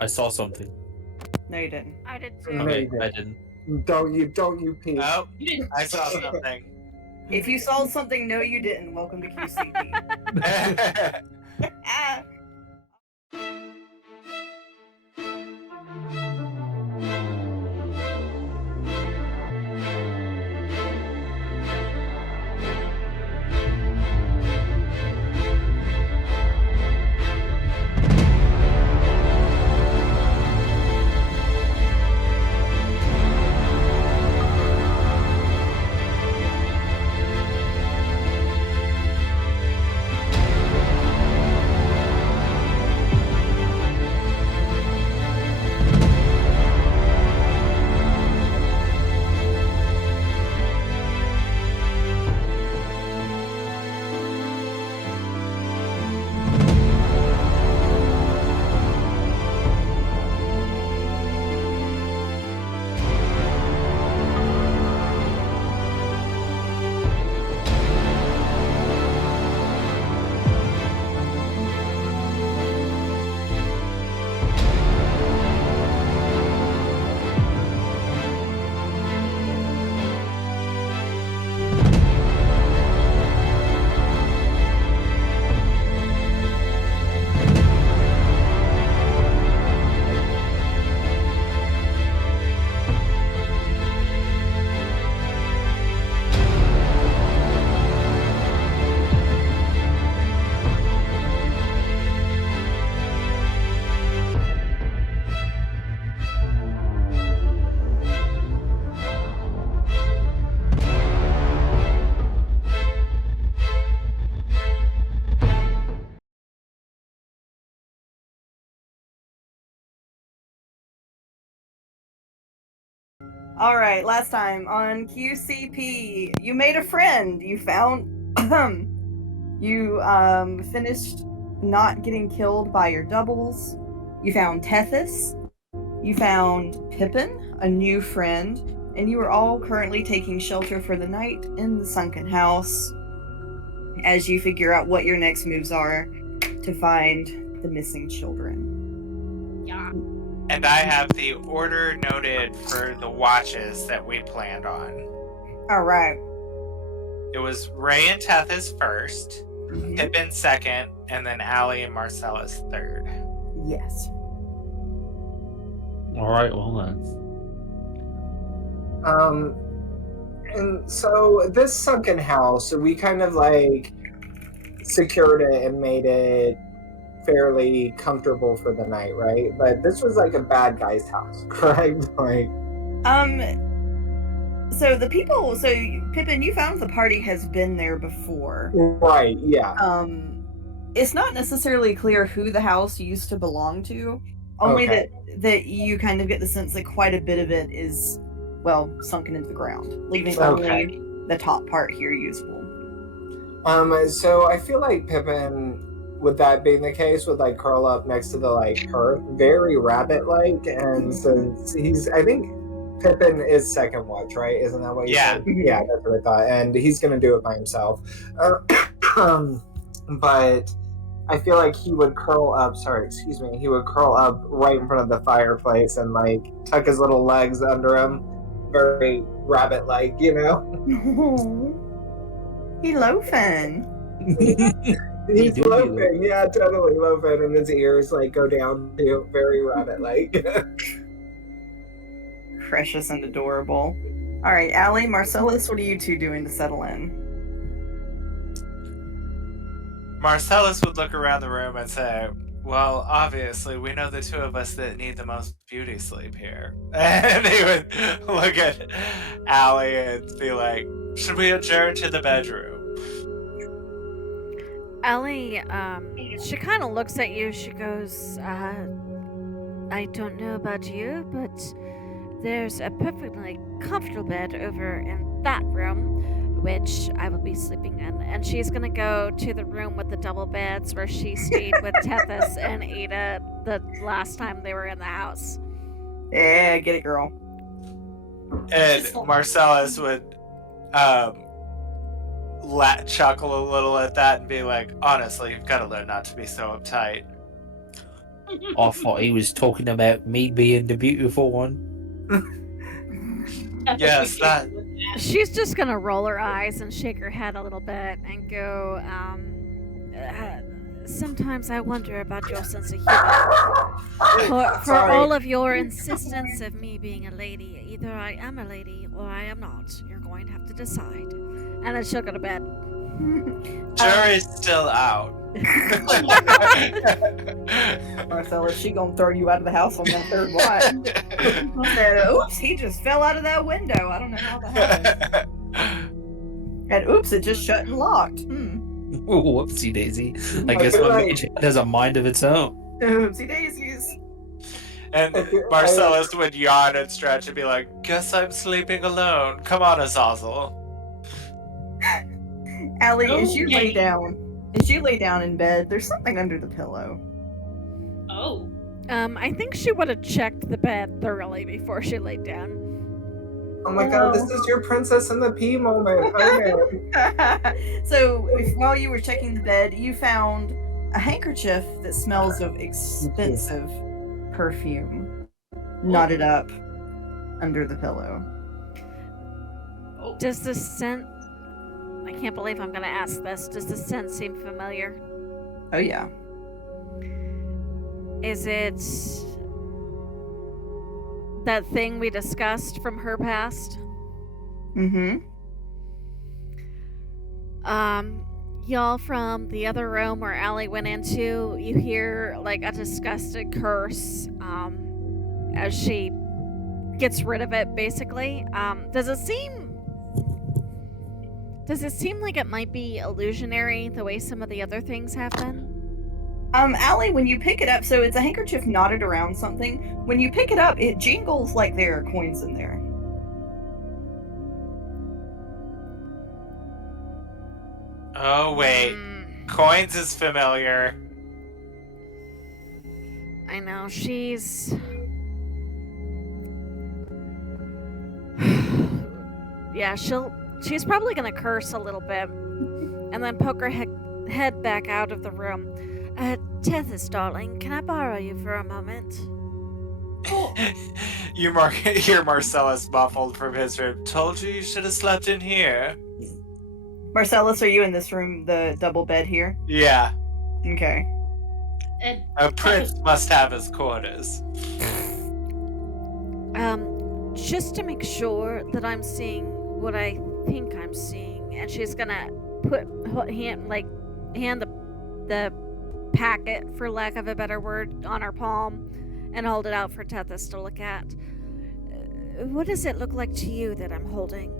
I saw something. No, you didn't. I did too. No, Okay, you didn't. I didn't. Don't you peek. Oh, You didn't. I saw something. If you saw something, no, you didn't. Welcome to QCP. Ah. All right, last time on QCP, you made a friend. You found, you finished not getting killed by your doubles. You found Tethys. You found Pippin, a new friend, and you are all currently taking shelter for the night in the sunken house as you figure out what your next moves are to find the missing children. Yeah. And I have the order noted for the watches that we planned on. All right. It was Ray and Tethys first, Mhm. Pippin second, and then Alli and Marcellus third. Yes. All right, well then. And so this sunken house, we kind of like secured it and made it fairly comfortable for the night, right? But this was like a bad guy's house, correct? Like, so the people, so Pippin, you found the party has been there before. right, yeah. It's not necessarily clear who the house used to belong to, only Okay. that you kind of get the sense that quite a bit of it is, well, sunken into the ground, leaving only the top part here usable. So I feel like Pippin, with that being the case, would like curl up next to the like hearth, very rabbit-like, and since he's, I think Pippin is second watch, right? Isn't that what you Yeah. said? Yeah, that's what I thought, and he's gonna do it by himself. But I feel like he would curl up. He would curl up right in front of the fireplace and like tuck his little legs under him, very rabbit-like, you know. He loafing. He's loafing, yeah, totally loafing, and his ears like go down to very rabbit-like. Precious and adorable. All right, Alli, Marcellus, what are you two doing to settle in? Marcellus would look around the room and say, well, obviously, we know the two of us that need the most beauty sleep here. And he would look at Alli and be like, should we adjourn to the bedroom? Alli, she kind of looks at you. She goes, I don't know about you, but there's a perfectly comfortable bed over in that room, which I will be sleeping in. And she's going to go to the room with the double beds where she stayed with Tethys and Ada the last time they were in the house. Yeah, get it, girl. And Marcellus would chuckle a little at that and be like, honestly, you've got to learn not to be so uptight. I thought he was talking about me being the beautiful one. Yes, that. She's just gonna roll her eyes and shake her head a little bit and go, sometimes I wonder about your sense of humor. For Sorry. all of your insistence of me being a lady, either I am a lady or I am not. You're going to have to decide. And then she'll go to bed. Jury's still out. Marcellus, she gonna throw you out of the house on that third watch. Said, oops, he just fell out of that window. I don't know how that happened. And oops, it just shut and locked. Whoopsie daisy. I guess feel my like- mage has a mind of its own. Oopsie daisies. And Marcellus would yawn and stretch and be like, guess I'm sleeping alone. Come on, Azazel. Alli, as you lay Okay. down in bed, there's something under the pillow. Oh. I think she would have checked the bed thoroughly before she laid down. Oh my god, this is your Princess and the Pea moment. Okay. So, while you were checking the bed, you found a handkerchief that smells of expensive perfume knotted up under the pillow. Oh. Does the scent... I can't believe I'm gonna ask this. Does the scent seem familiar? Oh, yeah. Is it that thing we discussed from her past? Mm-hmm. Y'all from the other room where Alli went into, you hear like a disgusted curse, as she gets rid of it, basically. Does it seem like it might be illusionary the way some of the other things have been? Alli, when you pick it up, so it's a handkerchief knotted around something. When you pick it up, it jingles like there are coins in there. Oh, wait. Coins is familiar. I know, she's... yeah, she's probably gonna curse a little bit and then poke her head back out of the room. Tethys, darling, can I borrow you for a moment? You hear Marcellus muffled from his room. Told you should have slept in here. Marcellus, are you in this room, the double bed here? Yeah. Okay. And A prince must have his quarters. Just to make sure that I'm seeing what I think I'm seeing, and she's gonna hand the packet, for lack of a better word, on her palm and hold it out for Tethys to look at. What does it look like to you that I'm holding?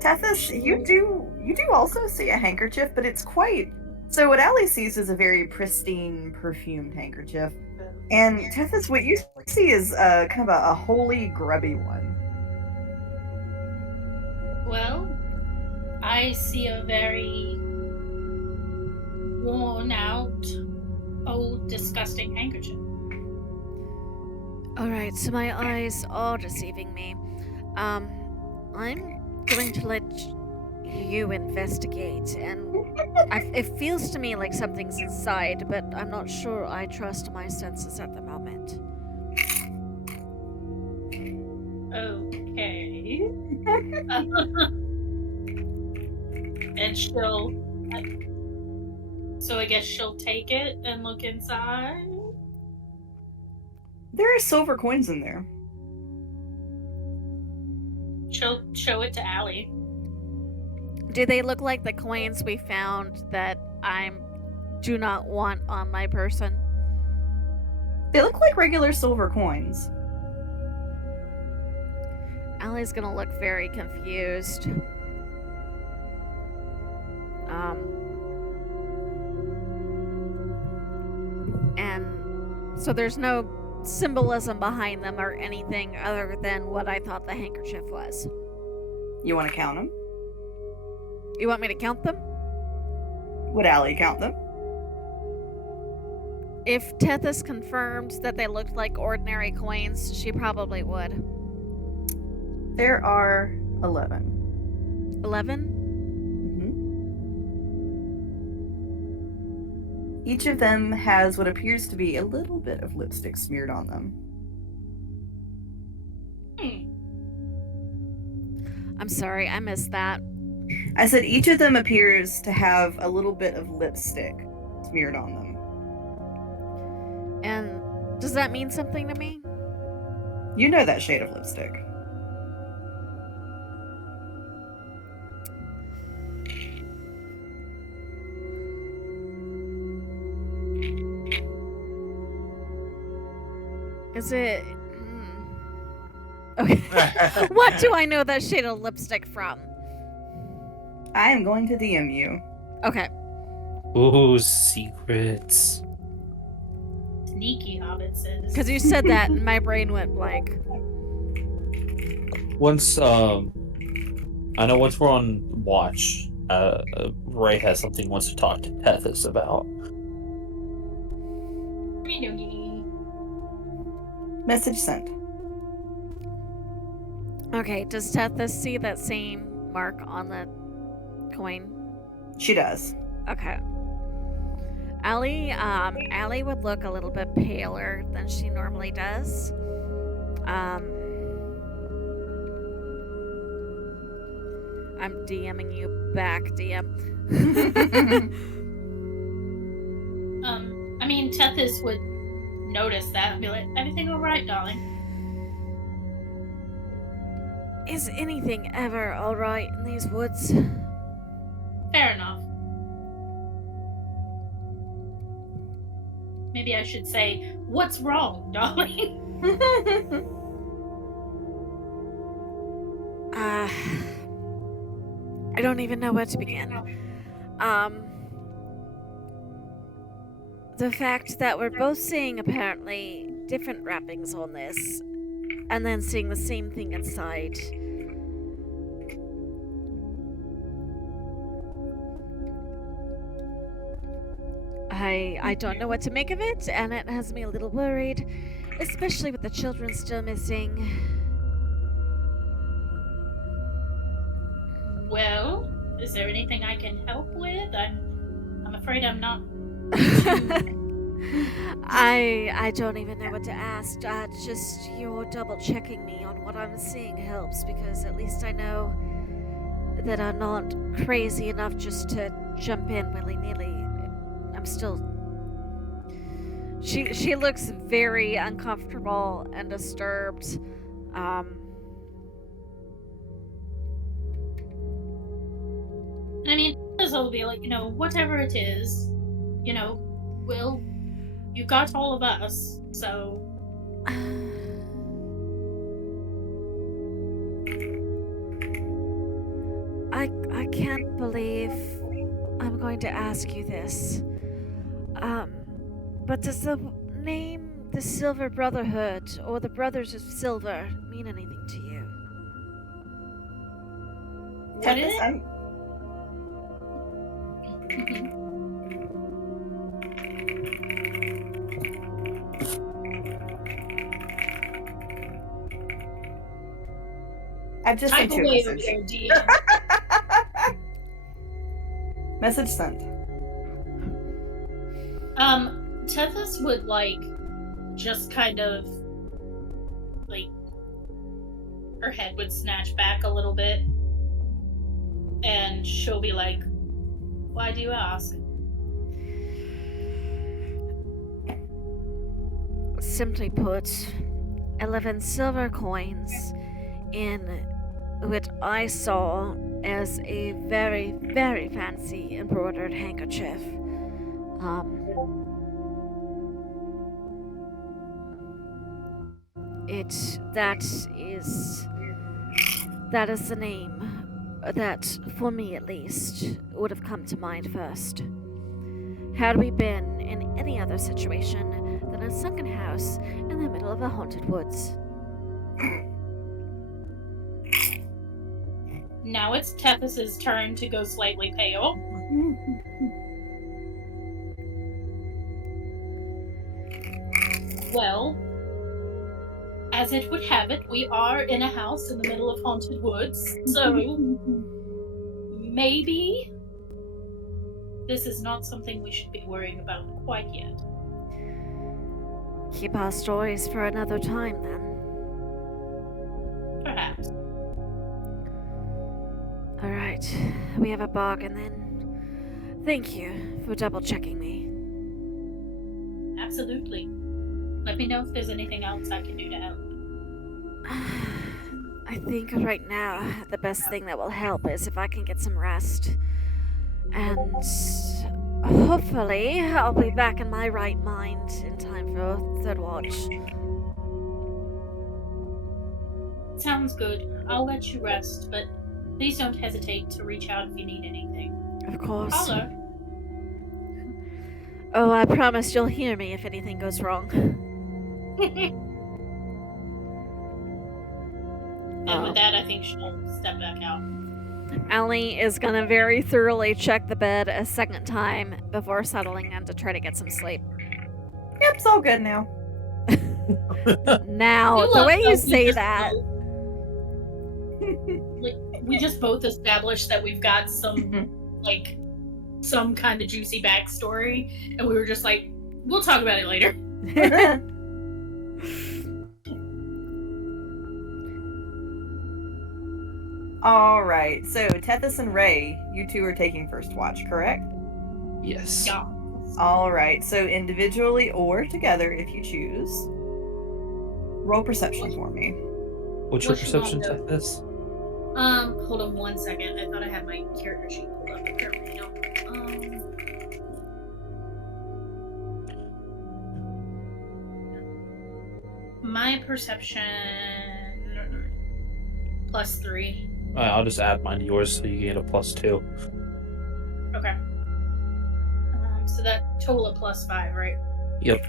Tethys, you do also see a handkerchief, but it's quite... So what Alli sees is a very pristine, perfumed handkerchief. And Tethys, what you see is kind of a holy, grubby one. well, I see a very worn out, old, disgusting handkerchief. Alright, so my eyes are deceiving me. I'm going to let you investigate, and it feels to me like something's inside, but I'm not sure I trust my senses at the moment. Okay. And she'll. So I guess she'll take it and look inside. There are silver coins in there. She'll show it to Alli. Do they look like the coins we found that I do not want on my person? They look like regular silver coins. Alli's gonna look very confused. And so there's no symbolism behind them or anything other than what I thought the handkerchief was. You want to count them? You want me to count them? Would Alli count them? If Tethys confirmed that they looked like ordinary coins, she probably would. There are 11. 11? Each of them has what appears to be a little bit of lipstick smeared on them. I'm sorry, I missed that. I said each of them appears to have a little bit of lipstick smeared on them. And does that mean something to me? You know that shade of lipstick. Is it... Okay. What do I know that shade of lipstick from? I am going to DM you. Okay. Ooh, secrets. Sneaky hobbit says. Because you said that and my brain went blank. Once, I know once we're on watch, Ray has something he wants to talk to Tethys about. Message sent. Okay, does Tethys see that same mark on the coin? She does. Okay. Alli would look a little bit paler than she normally does. I'm DMing you back, DM. I mean, Tethys would notice that and be like, everything all right, darling? Is anything ever alright in these woods? Fair enough. Maybe I should say, what's wrong, darling? I don't even know where to begin. The fact that we're both seeing apparently different wrappings on this, and then seeing the same thing inside. I don't know what to make of it, and it has me a little worried, especially with the children still missing. Well, is there anything I can help with? I'm afraid I'm not. I don't even know what to ask. Just you're double checking me on what I'm seeing helps, because at least I know that I'm not crazy enough just to jump in willy-nilly. I'm still... She looks very uncomfortable and disturbed. I mean, this will be like, whatever it is, well, you got all of us, so... I can't believe I'm going to ask you this. But does the name the Silver Brotherhood or the Brothers of Silver mean anything to you? What is it? I've just sent you a message. Message sent. Tethys would, just kind of, her head would snatch back a little bit, and she'll be like, why do you ask? Simply put, 11 silver coins in what I saw as a very, very fancy embroidered handkerchief. That is the name that, for me at least, would have come to mind first. Had we been in any other situation than a sunken house in the middle of a haunted woods? Now it's Tethys's turn to go slightly pale. Well, as it would have it, we are in a house in the middle of haunted woods, so maybe this is not something we should be worrying about quite yet. Keep our stories for another time, then. Perhaps. Alright, we have a bargain then. Thank you for double checking me. Absolutely. Let me know if there's anything else I can do to help. I think right now the best thing that will help is if I can get some rest. And hopefully I'll be back in my right mind in time for third watch. Sounds good. I'll let you rest, but please don't hesitate to reach out if you need anything. Of course. Holler. Oh, I promise you'll hear me if anything goes wrong. And with that, I think she'll step back out. Alli is gonna very thoroughly check the bed a second time before settling in to try to get some sleep. Yep, it's all good now. Now, the way you say that. We just both established that we've got some, like, some kind of juicy backstory, and we were just like, we'll talk about it later. All right, so Tethys and Ray, you two are taking first watch, correct? Yes. Yeah. All right, so individually or together if you choose. Roll perception for me. What's your What you perception want, to this? Hold on 1 second. I thought I had my character sheet pulled up. Apparently, no. My perception +3. I'll just add mine to yours so you get a +2. Okay. So that total of +5, right? Yep.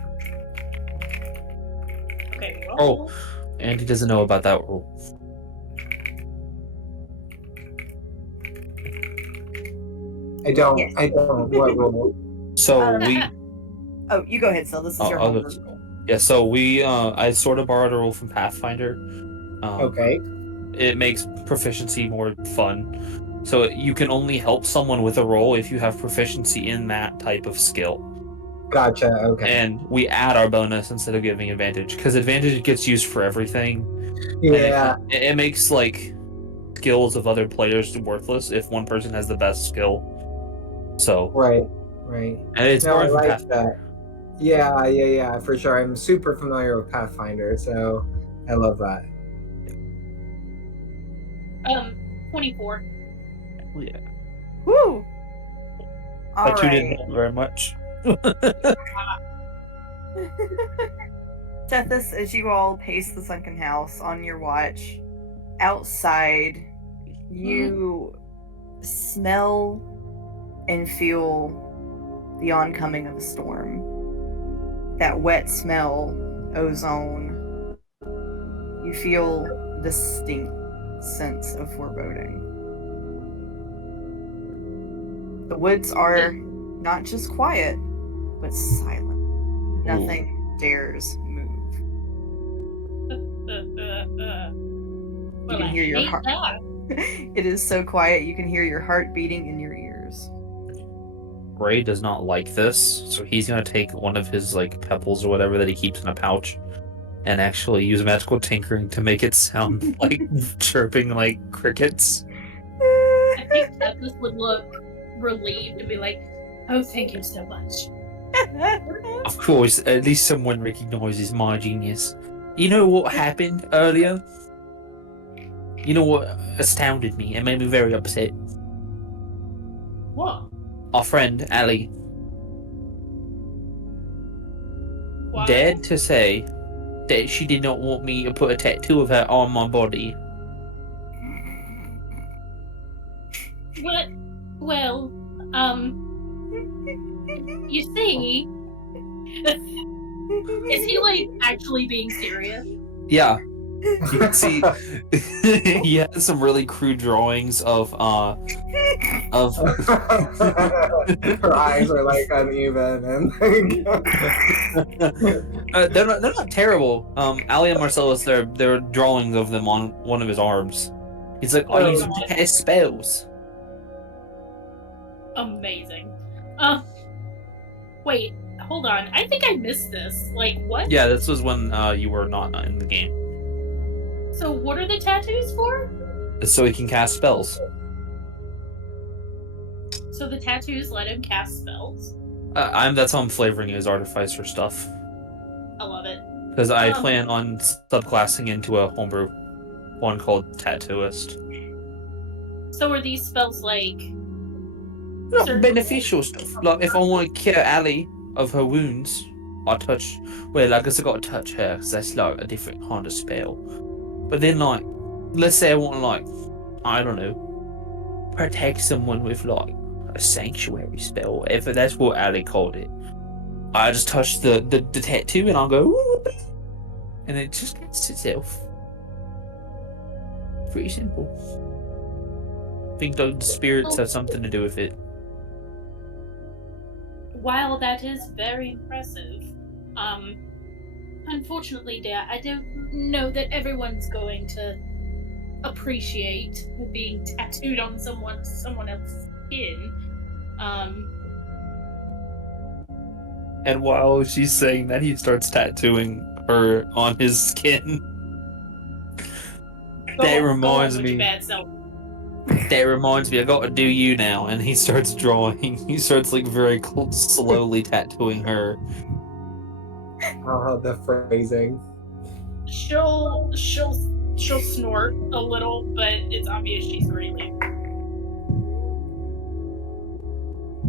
Okay. Oh, Roll. Andy doesn't know about that rule. I don't. Yes. I don't. What rule? So we. Oh, you go ahead, Sil. This is your I'll homework. just- Yeah, so we. I sort of borrowed a rule from Pathfinder. Okay. It makes proficiency more fun. So you can only help someone with a roll if you have proficiency in that type of skill. Gotcha. Okay. And we add our bonus instead of giving advantage, because advantage gets used for everything. Yeah. And it makes like skills of other players worthless if one person has the best skill. So Right. Right. and it's No, I borrowed from like Pathfinder. that. Yeah, for sure. I'm super familiar with Pathfinder, so I love that. 24. Yeah. Woo! All But you didn't right. help very much. Tethys, as you all pace the sunken house on your watch, outside, you smell and feel the oncoming of a storm. That wet smell, ozone. You feel distinct sense of foreboding. The woods are not just quiet, but silent. Nothing dares move. Well, can I hear your hate heart. that. It is so quiet you can hear your heart beating in your ears. Ray does not like this, so he's gonna take one of his like pebbles or whatever that he keeps in a pouch and actually use magical tinkering to make it sound like chirping like crickets. I think Tethys would look relieved and be like, oh, thank you so much. Of course, at least someone recognizes my genius. You know what happened earlier? You know what astounded me and made me very upset? What? Our friend, Alli, Why? dared to say that she did not want me to put a tattoo of her on my body. What? Well, you see, is he like actually being serious? Yeah. You can see he has some really crude drawings of Her eyes are like uneven and they're not terrible. Alli and Marcellus, they're drawings of them on one of his arms. He's like, I use them to cast spells. Amazing. Wait, hold on. I think I missed this. Like, what? Yeah, this was when you were not in the game. So what are the tattoos for? So he can cast spells. So the tattoos let him cast spells? That's how I'm flavoring his artificer stuff. I love it. Because I plan on subclassing into a homebrew one called Tattooist. So are these spells like... Not certain- beneficial stuff. Like, if I want to cure Alli of her wounds, I touch... Well, I guess I gotta touch her, because that's, like, a different kind of spell. But then, like, let's say I want to, like, I don't know, protect someone with, like, a sanctuary spell, whatever. That's what Alli called it. I just touch the tattoo and I'll go, "Ooh," and it just gets itself. Pretty simple. I think the spirits have something to do with it. While that is very impressive, unfortunately, dear, I don't know that everyone's going to appreciate being tattooed on someone else's skin. And while she's saying that, he starts tattooing her on his skin. That reminds me. Bad self. That reminds me, I gotta do you now. And he starts drawing. He starts like very slowly tattooing her. Oh, the phrasing. She'll snort a little, but it's obvious she's grieving.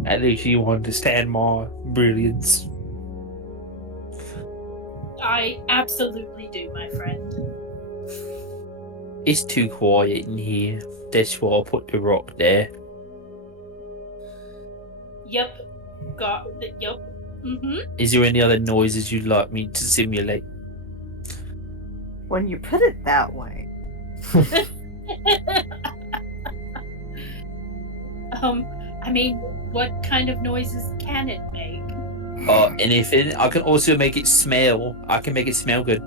At least you understand my brilliance. I absolutely do, my friend. It's too quiet in here. That's why I put the rock there. Yep. Yep. Mm-hmm. Is there any other noises you'd like me to simulate? When you put it that way. I mean, what kind of noises can it make? Anything. I can also make it smell. I can make it smell good.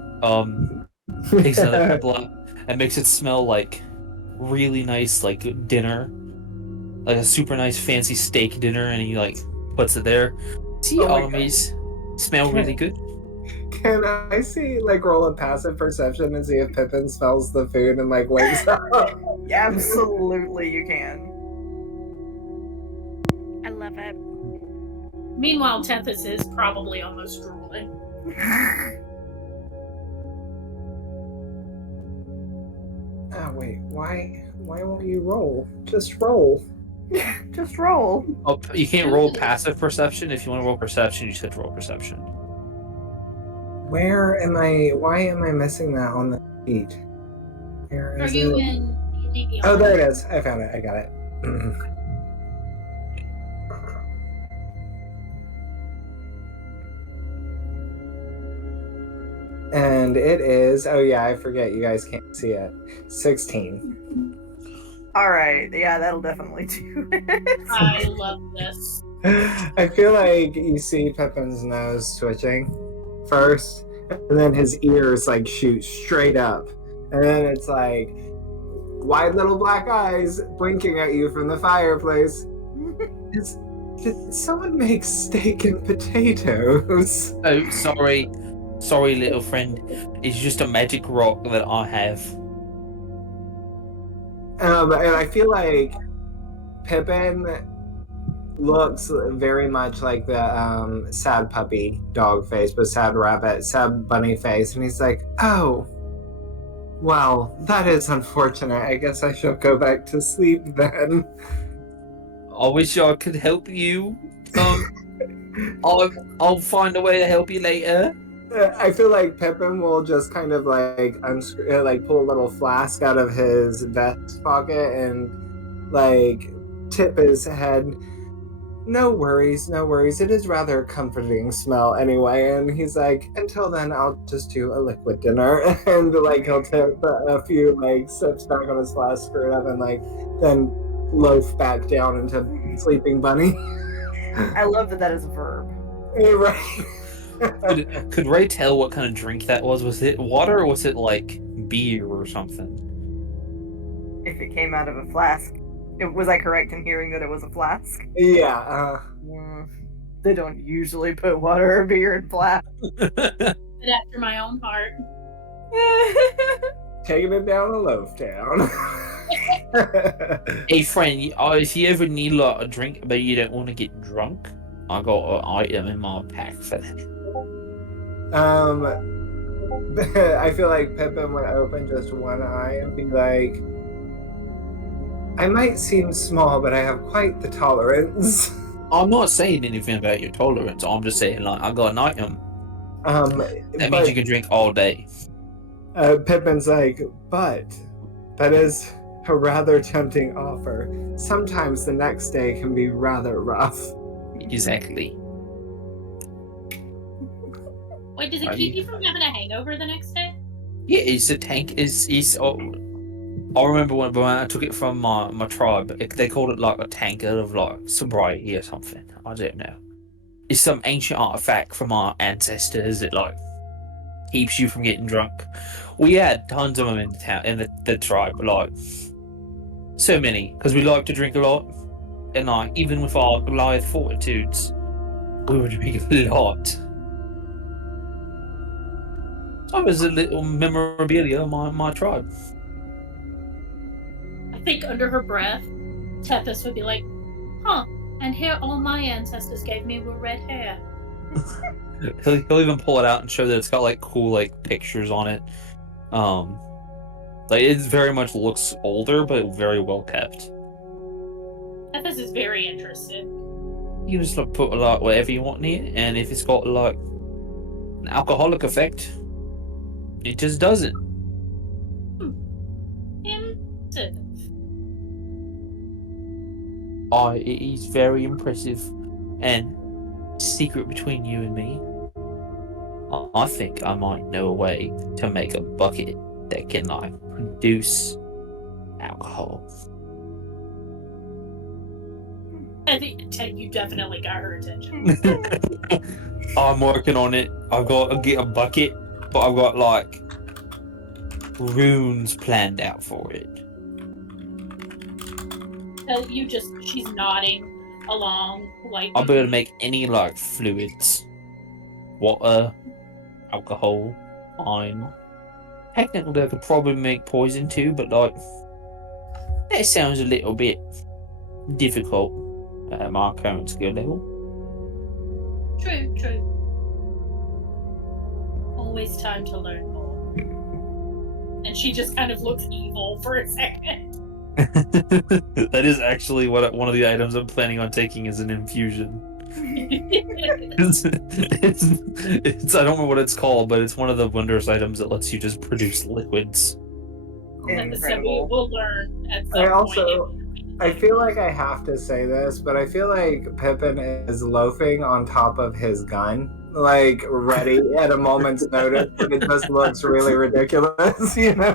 Takes another pepper and makes it smell like really nice, like dinner, like a super nice fancy steak dinner, and he like puts it there. See, always smell really good. Can I see, like, roll a passive perception and see if Pippin smells the food and, like, wakes up? Absolutely, you can. I love it. Meanwhile, Tempest is probably almost drooling. Oh, wait, why won't you roll? Just roll. Just roll. Oh, you can't roll passive perception. If you want to roll perception, you should roll perception. Why am I missing that on the sheet? Where Are is you it? in D&D Oh, Beyond? there it is. I found it. I got it. And it is, oh yeah, I forget, you guys can't see it. 16. Alright, yeah, that'll definitely do it. I love this. I feel like you see Pippin's nose twitching first, and then his ears like shoot straight up. And then it's like wide little black eyes blinking at you from the fireplace. Did someone make steak and potatoes? Oh, sorry. Sorry, little friend. It's just a magic rock that I have. And I feel like Pippin looks very much like the sad puppy dog face, but sad rabbit, sad bunny face. And he's like, oh, well, that is unfortunate. I guess I shall go back to sleep then. I wish I could help you. I'll find a way to help you later. I feel like Pippin will just kind of like pull a little flask out of his vest pocket and like tip his head. No worries, no worries. It is rather a comforting smell anyway. And he's like, until then, I'll just do a liquid dinner. And like he'll tip a few like sips back on his flask, screw it up, and like then loaf back down into sleeping bunny. I love that is a verb. Right. Could Ray tell what kind of drink that was? Was it water or was it like beer or something? If it came out of a flask, Was I correct in hearing that it was a flask? Yeah. They don't usually put water or beer in flasks. And after my own heart. Taking it down to Loaf Town. Hey friend, if you ever need like a drink but you don't want to get drunk, I got an item in my pack for that. I feel like Pippin would open just one eye and be like, I might seem small, but I have quite the tolerance. I'm not saying anything about your tolerance. I'm just saying like I got an item. That means you can drink all day. Pippin's like, but that is a rather tempting offer. Sometimes the next day can be rather rough. Exactly. Wait, does it keep you from having a hangover the next day? Yeah, it's a tank. I remember when I took it from my tribe. They called it like a tankard of like sobriety or something. I don't know. It's some ancient artifact from our ancestors that like keeps you from getting drunk. We had tons of them in the town, in the tribe, like so many, because we like to drink a lot, and like even with our Goliath fortitudes, we would drink a lot. So it was a little memorabilia of my tribe. I think under her breath, Tethys would be like, huh, and here all my ancestors gave me were red hair. He'll even pull it out and show that it's got like cool like pictures on it. Like it very much looks older, but very well kept. Tethys is very interested. You can just like put like whatever you want in it, and if it's got like an alcoholic effect, it just doesn't. Impressive. It is very impressive, and secret between you and me, I think I might know a way to make a bucket that can like produce alcohol. I think Ted, you definitely got her attention. I'm working on it. I've got to get a bucket, but I've got like runes planned out for it. She's nodding along like I'll be able to make any like fluids, water, alcohol, wine. Technically, I could probably make poison too, but like that sounds a little bit difficult at my current skill level. True. Always time to learn more. And she just kind of looks evil for a second. That is actually what one of the items I'm planning on taking is an infusion. it's I don't know what it's called, but it's one of the wondrous items that lets you just produce liquids. So we'll learn at some point. I feel like I have to say this, but I feel like Pippin is loafing on top of his gun, like ready at a moment's notice, but it just looks really ridiculous, you know?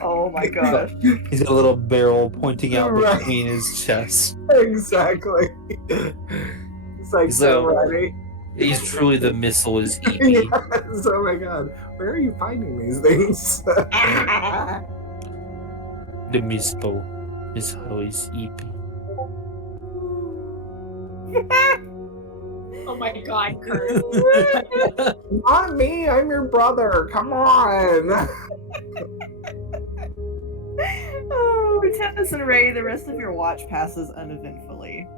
Oh my gosh. He's got a little barrel pointing out Right. between his chest. Exactly. It's like He's so like- ready. He's truly the missile is EP. Yes, oh my god. Where are you finding these things? The missile is always EP. Oh my god, Kurt. Not me, I'm your brother. Come on. Oh, Tethys and Ray, the rest of your watch passes uneventfully.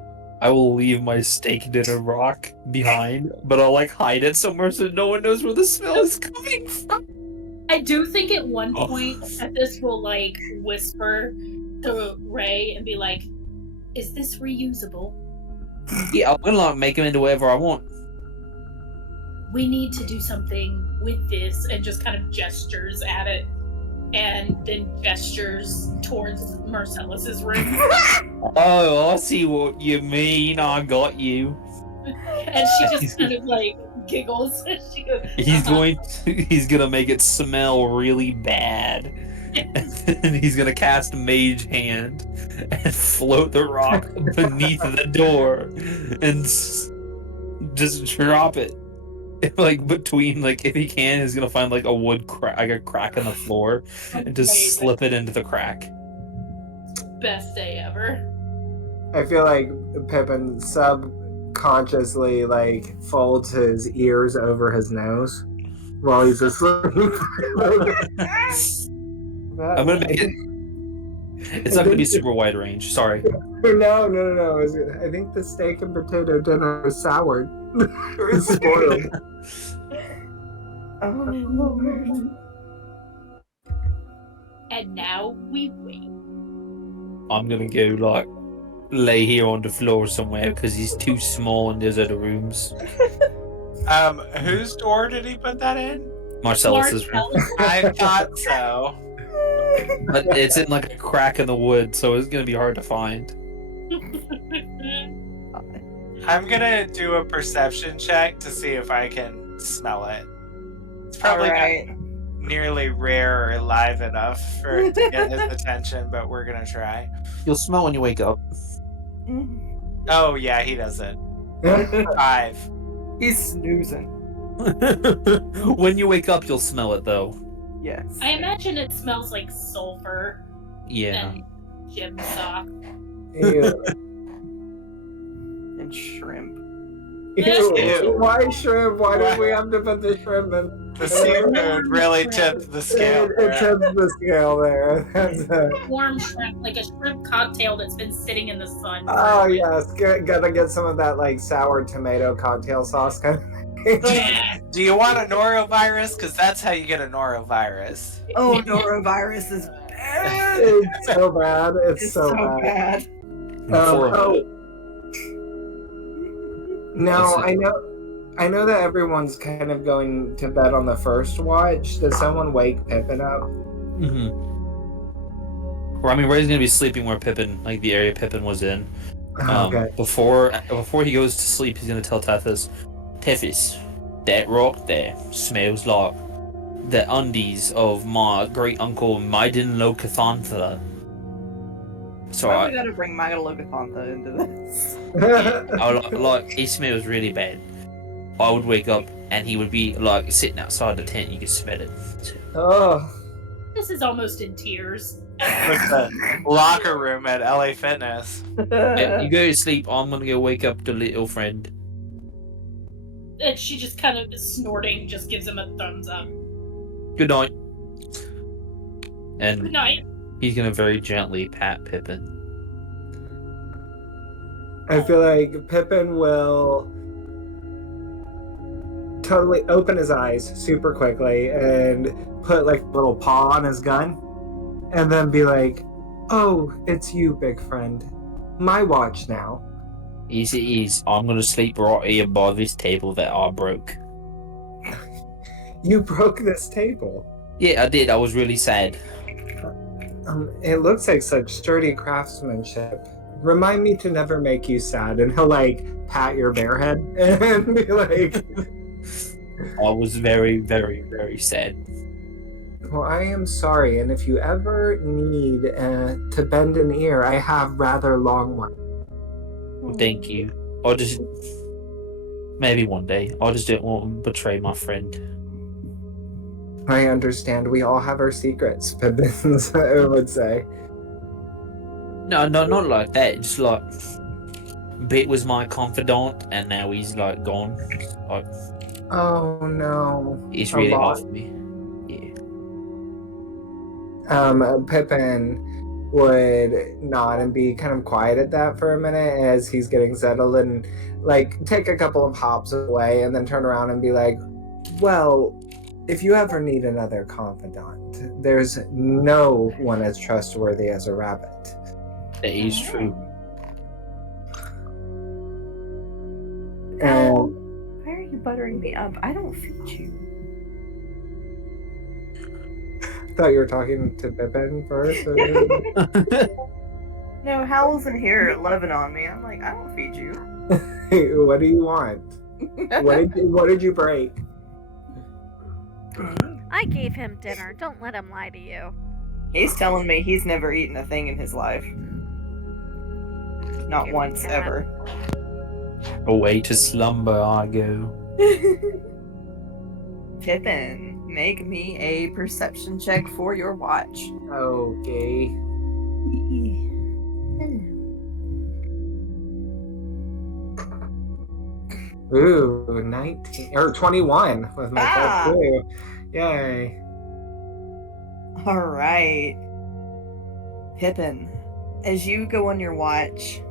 I will leave my steak dinner rock behind, but I'll like hide it somewhere so no one knows where the smell is coming from. I do think at one point Tethys will like whisper to Ray and be like, is this reusable? Yeah, I'm gonna like make him into whatever I want. We need to do something with this, and just kind of gestures at it, and then gestures towards Marcellus's room. Oh, I see what you mean. I got you. And she just kind of like giggles. She goes, He's gonna make it smell really bad. And he's gonna cast Mage Hand and float the rock beneath the door and just drop it. Like between, like if he can, he's gonna find like a wood crack, like a crack in the floor, and just slip it into the crack. Best day ever. I feel like Pippin subconsciously like folds his ears over his nose while he's asleep. I'm gonna make it. It's not gonna be super wide range. Sorry. No. I think the steak and potato dinner is soured. Or is spoiled. Oh. And now we wait. I'm gonna go like lay here on the floor somewhere because he's too small in those other rooms. Whose door did he put that in? Marcellus's room. I thought so. But it's in like a crack in the wood, so it's gonna be hard to find. I'm gonna do a perception check to see if I can smell it. It's probably not nearly rare or alive enough for it to get his attention, but we're gonna try. You'll smell when you wake up. Oh yeah, he doesn't. 5. He's snoozing. When you wake up, you'll smell it though. Yes. I imagine it smells like sulfur Yeah. and gym sock. Ew. And shrimp. Ew. Why shrimp? Why did we have to put the shrimp in? The seafood really tipped the scale. It tips the scale there. That's Warm shrimp, like a shrimp cocktail that's been sitting in the sun. Oh yes, gotta get some of that like sour tomato cocktail sauce kind of thing. Yeah. Do you want a norovirus? Because that's how you get a norovirus. Oh, norovirus is bad. It's so bad. It's so bad. Now I know that everyone's kind of going to bed on the first watch. Does someone wake Pippin up? Mm-hmm. Or I mean, Ray's gonna be sleeping where Pippin, like the area Pippin was in. Okay. Before he goes to sleep, he's gonna tell Tethys, Tethys, that rock there smells like the undies of my great uncle Midian Locathantha. So Why we gotta bring Megalocathantha into this? like he smells really bad. I would wake up and he would be like sitting outside the tent. You could smell it. Oh. This is almost in tears. Like the locker room at LA Fitness. Yeah, you go to sleep. I'm gonna go wake up the little friend. And she just kind of snorting, just gives him a thumbs up. Good night. And Good night. he's gonna very gently pat Pippin. I feel like Pippin will totally open his eyes super quickly and put like a little paw on his gun and then be like, "Oh, it's you, big friend. My watch now." Easy. I'm gonna sleep right here by this table that I broke. You broke this table. Yeah, I did. I was really sad. It looks like such sturdy craftsmanship. Remind me to never make you sad. And he'll like pat your bare head and be like, I was very, very, very sad. "Well, I am sorry. And if you ever need to bend an ear, I have rather long one." Well, thank you. I'll just maybe one day. I just didn't want to betray my friend. I understand. We all have our secrets, Pippin would say. No, not like that. Just like Bit was my confidant, and now he's like gone. Like, Oh no. it's A really lot. hard for me. Yeah. Pippin would nod and be kind of quiet at that for a minute as he's getting settled and like take a couple of hops away and then turn around and be like, "Well, if you ever need another confidant, there's no one as trustworthy as a rabbit." That is true. And Why are you buttering me up? I don't feed you. thought you were talking to Pippin first. No, Howl's in here loving on me. I'm like, I don't feed you. What do you want? What did you break? I gave him dinner. Don't let him lie to you. He's telling me he's never eaten a thing in his life. Not Give me once, that. ever. Away to slumber I go. Pippin, make me a perception check for your watch. Okay. Ooh, 19 or 21 with my Ah! +2. Yay. All right. Pippin, as you go on your watch,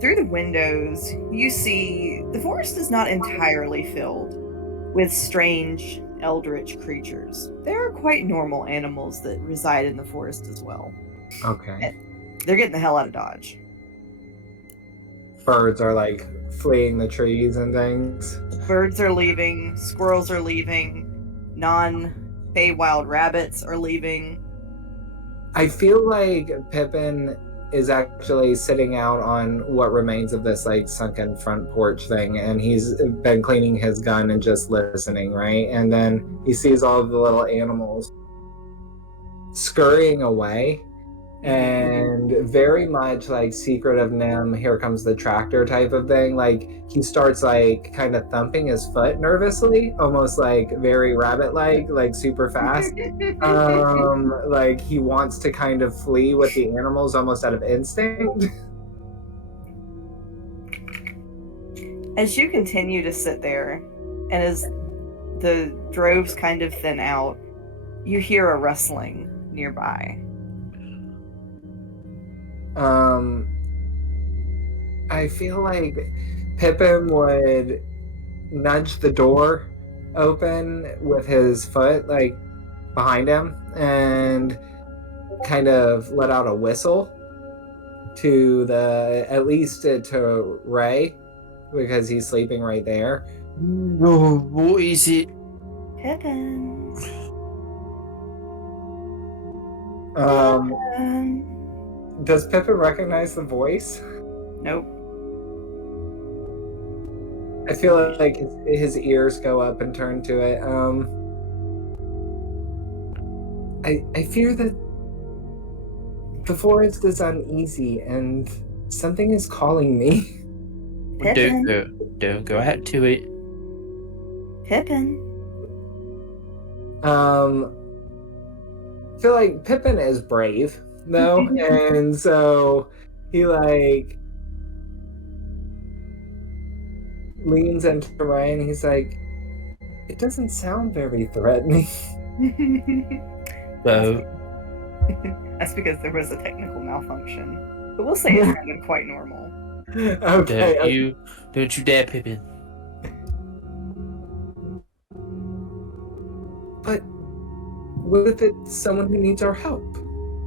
through the windows, you see the forest is not entirely filled with strange, eldritch creatures. There are quite normal animals that reside in the forest as well. Okay. They're getting the hell out of Dodge. Birds are like fleeing the trees and things. Birds are leaving, squirrels are leaving, non-Feywild rabbits are leaving. I feel like Pippin is actually sitting out on what remains of this like sunken front porch thing, and he's been cleaning his gun and just listening, right? And then he sees all of the little animals scurrying away, and very much like Secret of Nim, Here Comes the Tractor type of thing. Like he starts like kind of thumping his foot nervously, almost like very rabbit-like, like super fast. Like he wants to kind of flee with the animals almost out of instinct. As you continue to sit there, and as the droves kind of thin out, you hear a rustling nearby. I feel like Pippin would nudge the door open with his foot, like behind him, and kind of let out a whistle to at least to Ray, because he's sleeping right there. No, what is it? Pippin. Does Pippin recognize the voice? Nope. I feel like his ears go up and turn to it. I fear that the forest is uneasy and something is calling me. Pippin. Don't go out to it. Pippin. I feel like Pippin is brave, though, and so he like leans into Ryan. And he's like, "It doesn't sound very threatening." So That's because there was a technical malfunction. But we'll say it sounded quite normal. Okay. don't you dare, Pippin. But what if it's someone who needs our help?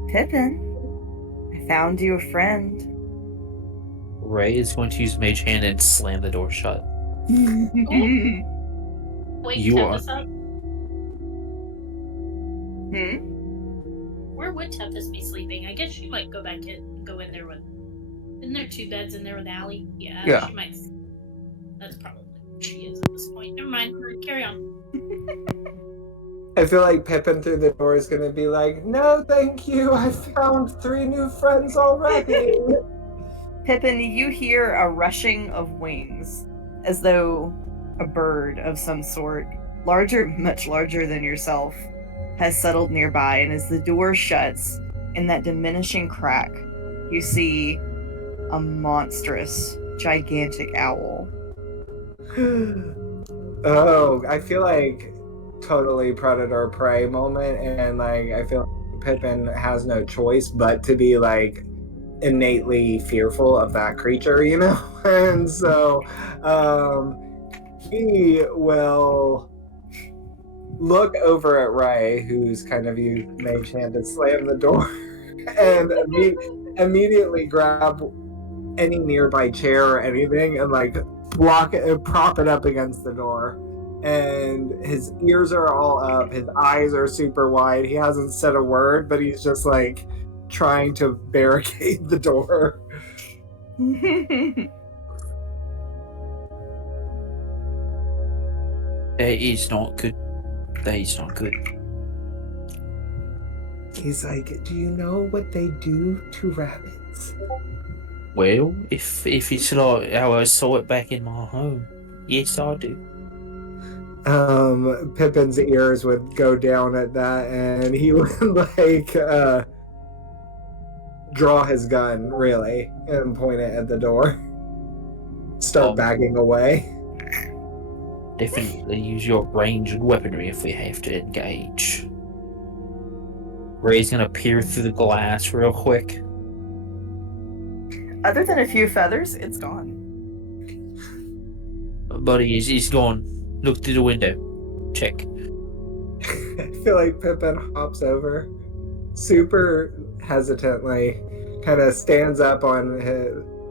Pippin, I found you a friend. Ray is going to use Mage Hand and slam the door shut. Wait, You are- Tempest up? Where would Tempest be sleeping? I guess she might go back and go in there with. Isn't there 2 beds in there with Alli? Yeah. She might. That's probably where she is at this point. Never mind. Carry on. I feel like Pippin through the door is gonna be like, "No, thank you. I found 3 new friends already." Pippin, you hear a rushing of wings, as though a bird of some sort, much larger than yourself, has settled nearby, and as the door shuts, in that diminishing crack, you see a monstrous, gigantic owl. Oh, I feel like totally predator prey moment, and like I feel like Pippin has no choice but to be like innately fearful of that creature, you know? And so he will look over at Ray, who's kind of used Mage Hand to slam the door, and immediately grab any nearby chair or anything and like prop it up against the door. And his ears are all up, his eyes are super wide. He hasn't said a word, but he's just like trying to barricade the door. That is not good. That is not good. He's like, "Do you know what they do to rabbits?" Well, if it's like how I saw it back in my home, yes, I do. Pippin's ears would go down at that, and he would like draw his gun really and point it at the door. Start backing away. Definitely use your ranged weaponry if we have to engage. Ray's gonna peer through the glass real quick. Other than a few feathers, it's gone. Buddy, he's going. Look through the window. Check. I feel like Pippin hops over super hesitantly, kind of stands up on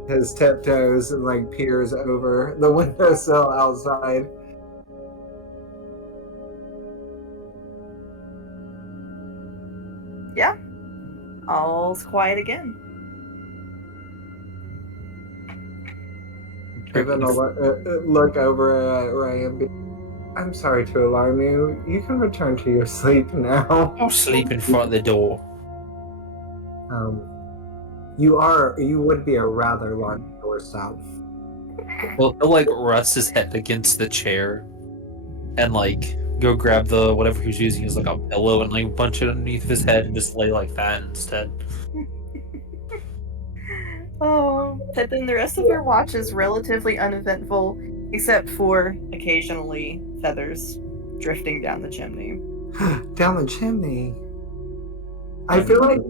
his tiptoes and like peers over the windowsill outside. Yeah. All's quiet again. Pippin will look over at Ray and be, I'm sorry to alarm you. You can return to your sleep now. I'll sleep in front of the door. You would be a rather large doorstop. He'll like rest his head against the chair and like go grab the whatever he was using as like a pillow and like bunch it underneath his head and just lay like that instead. Oh, Pippin, the rest of your watch is relatively uneventful, except for occasionally feathers drifting down the chimney. Down the chimney. I feel like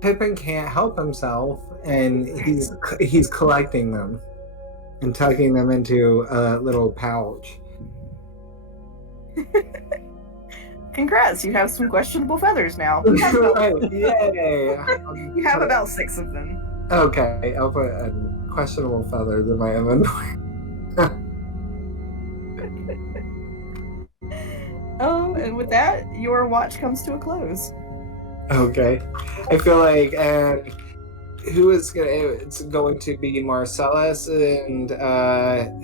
Pippin can't help himself, and he's collecting them and tucking them into a little pouch. Congrats, you have some questionable feathers now. Right, yay! You have about 6 of them. Okay, I'll put questionable feathers in my inventory. Oh, and with that, your watch comes to a close. Okay, I feel like who is gonna? It's going to be Marcellus, and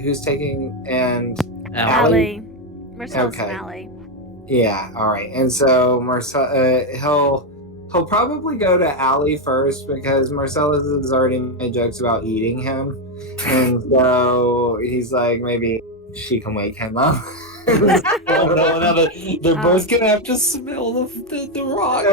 who's taking and Alli. Marcellus Okay. and Alli. Yeah, all right. And so he'll probably go to Alli first because Marcellus has already made jokes about eating him, and so he's like, maybe she can wake him up. Oh no, now they're both gonna have to smell the rock.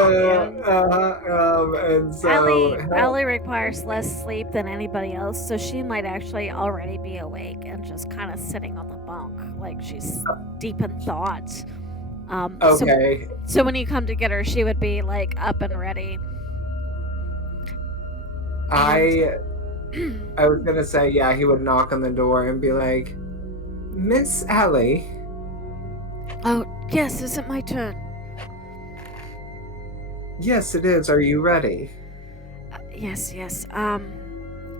And so Alli requires less sleep than anybody else, so she might actually already be awake and just kind of sitting on the bunk, like she's deep in thought. Okay. So when you come to get her, she would be like up and ready. I was gonna say, yeah, he would knock on the door and be like, Miss Alli. Oh, yes, is it my turn? Yes, it is. Are you ready? Yes.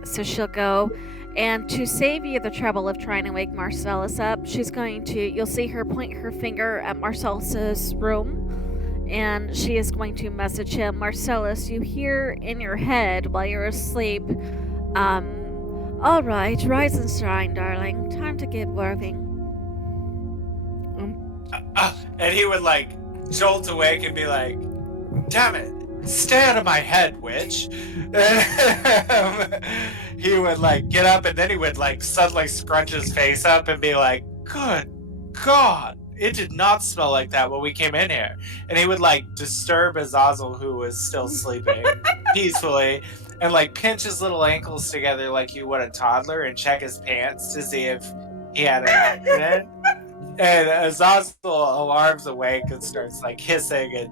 So she'll go, and to save you the trouble of trying to wake Marcellus up, you'll see her point her finger at Marcellus's room, and she is going to message him, Marcellus, you hear in your head while you're asleep, all right, rise and shine, darling. Time to get working. And he would like jolt awake and be like, damn it, stay out of my head, witch. He would like get up and then he would like suddenly scrunch his face up and be like, good God, it did not smell like that when we came in here. And he would like disturb Azazel, who was still sleeping peacefully, and like pinch his little ankles together like you would a toddler and check his pants to see if he had an accident. And Azazel alarms awake and starts like hissing and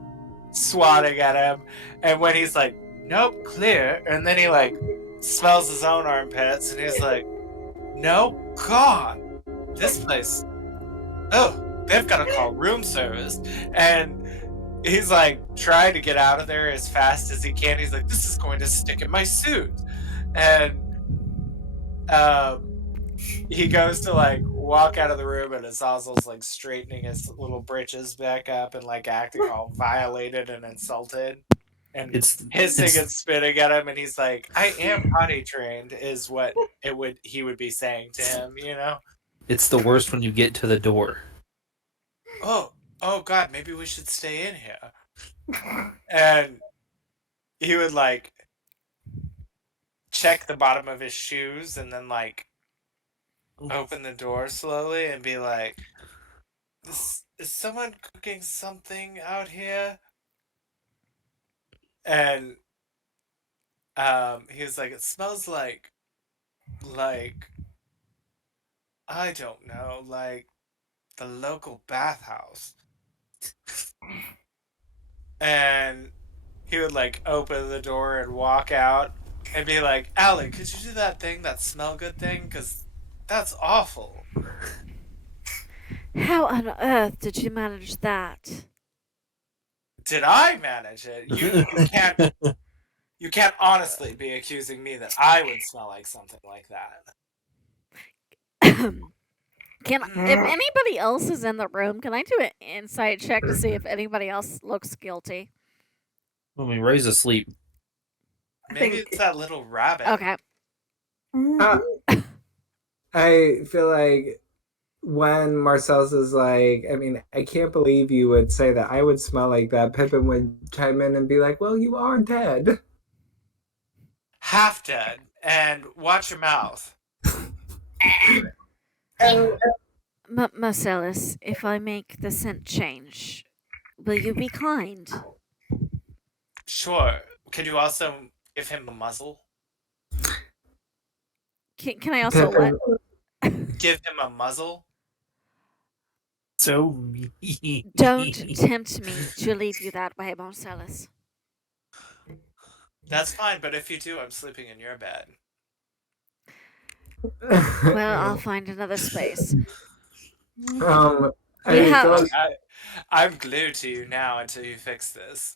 swatting at him. And when he's like, nope, clear, and then he like smells his own armpits and he's like, no, God, this place, oh, they've got to call room service. And he's like trying to get out of there as fast as he can. He's like, this is going to stick in my suit. And he goes to like walk out of the room and Azazel's like straightening his little britches back up and like acting all violated and insulted and hissing and spitting at him, and he's like, I am potty trained is what he would be saying to him, you know? It's the worst when you get to the door. Oh God, maybe we should stay in here. And he would like check the bottom of his shoes and then like open the door slowly and be like, is someone cooking something out here? And he was like, it smells like I don't know, like the local bathhouse. And he would like open the door and walk out and be like, Alli, could you do that thing, that smell good thing? Because that's awful. How on earth did you manage that? Did I manage it? You can't honestly be accusing me that I would smell like something like that. If anybody else is in the room, can I do an insight check to see if anybody else looks guilty? I mean, Ray's asleep. Maybe it's that little rabbit. Okay. I feel like when Marcellus is like, I mean, I can't believe you would say that I would smell like that, Pippin would chime in and be like, well, you are dead. Half dead. And watch your mouth. Marcellus, if I make the scent change, will you be kind? Sure. Could you also give him a muzzle? Can I also let... Give him a muzzle? So mean. Don't tempt me to leave you that way, Marcellus. That's fine, but if you do, I'm sleeping in your bed. Well, I'll find another space. I'm glued to you now until you fix this.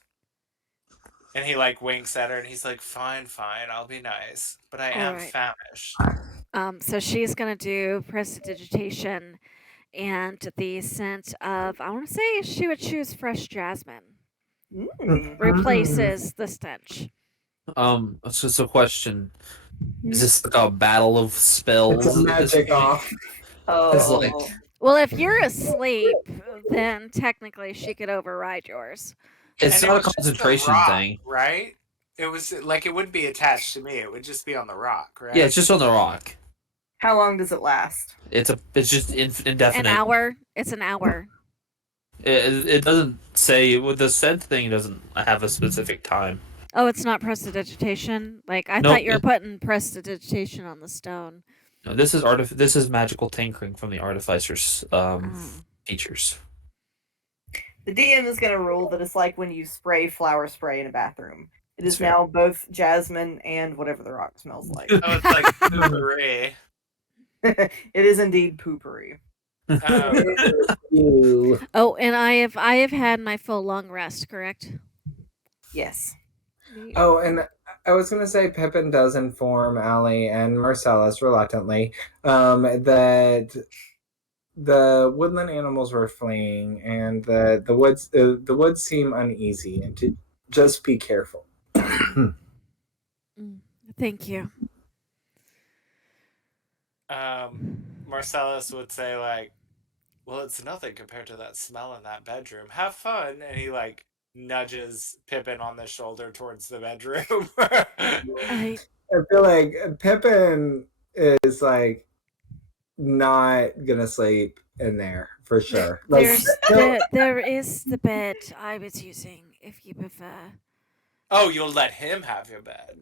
And he like winks at her and he's like, fine, I'll be nice. But I am famished. So she's gonna do prestidigitation and the scent of, I want to say she would choose fresh jasmine. Replaces the stench. It's just a question. Is this like a battle of spells? It's a magic off. Well, if you're asleep, then technically she could override yours. It's not a concentration thing, right? It was like it wouldn't be attached to me. It would just be on the rock, right? Yeah, it's just on the rock. How long does it last? It's just indefinite. An hour. It's an hour. It doesn't say with the scent thing. It doesn't have a specific time. Oh, it's not prestidigitation. Like I thought you were putting prestidigitation on the stone. No, this is This is magical tinkering from the artificer's features. The DM is going to rule that it's like when you spray flower spray in a bathroom. It is now both jasmine and whatever the rock smells like. Oh, it's like poopery. It is indeed poopery. Oh, and I have had my full long rest, correct? Yes. Oh, and I was going to say Pippin does inform Alli and Marcellus reluctantly that the woodland animals were fleeing and the woods seem uneasy and to just be careful. Thank you. Marcellus would say like, well, it's nothing compared to that smell in that bedroom. Have fun. And he like nudges Pippin on the shoulder towards the bedroom. I feel like Pippin is like not gonna sleep in there for sure. There is the bed I was using, if you prefer. Oh, you'll let him have your bed.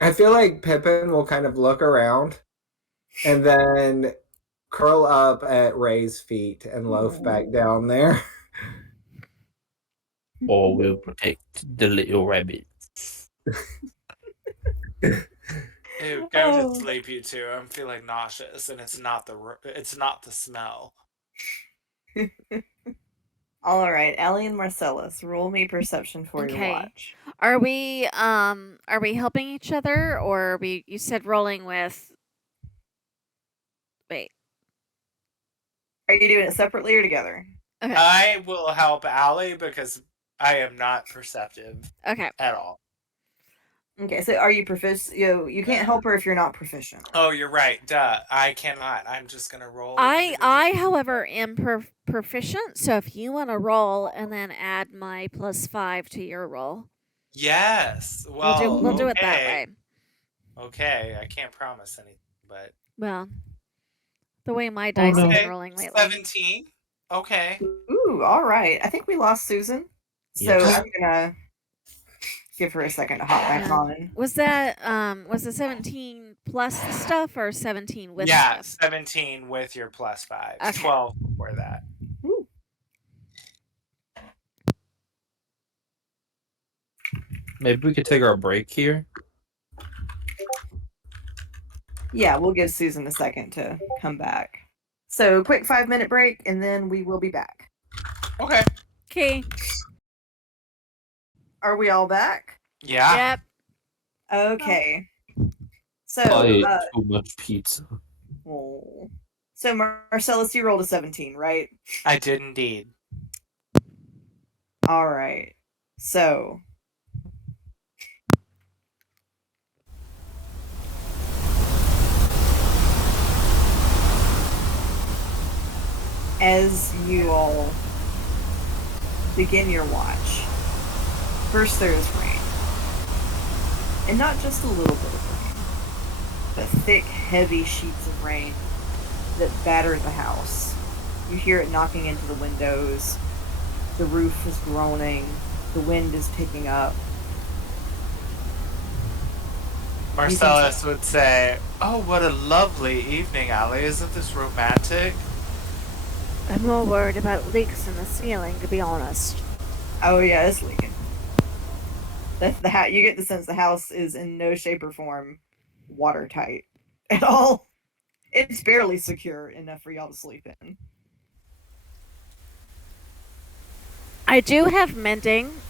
I feel like Pippin will kind of look around and then curl up at Ray's feet and loaf back down there. Or we'll protect the little rabbit. Ew, go to sleep, you two. I'm feeling nauseous, and it's not the smell. All right, Alli and Marcellus, roll me perception for your watch. Are we helping each other, or you said rolling with? Wait. Are you doing it separately or together? Okay. I will help Alli because I am not perceptive. At all. Okay, so are you proficient? You can't help her if you're not proficient. Oh, you're right. Duh. I cannot. I'm just gonna roll. I however, am proficient. So if you want to roll and then add my +5 to your roll. Yes. Well, we'll do it that way. Okay. I can't promise anything, but the way my dice have been rolling lately. 17. Okay. Ooh, all right. I think we lost Susan. So I'm gonna Give her a second to hop back on. Was that was the 17 plus the stuff or 17 with Yeah, stuff? 17 with your +5. Okay. 12 before that. Woo. Maybe we could take our break here. Yeah, we'll give Susan a second to come back. So, quick 5-minute break, and then we will be back. Okay. Okay. Are we all back? Yeah. Yep. Okay. So, I ate too much pizza. oh. So Marcellus, you rolled a 17, right? I did indeed. All right. So, as you all begin your watch, first there's rain. And not just a little bit of rain, but thick, heavy sheets of rain that batter the house. You hear it knocking into the windows. The roof is groaning. The wind is picking up. Marcellus would say, "Oh, what a lovely evening, Alli. Isn't this romantic?" I'm more worried about leaks in the ceiling, to be honest. Oh yeah, it's leaking. That's the you get the sense the house is in no shape or form watertight at all. It's barely secure enough for y'all to sleep in. I do have mending.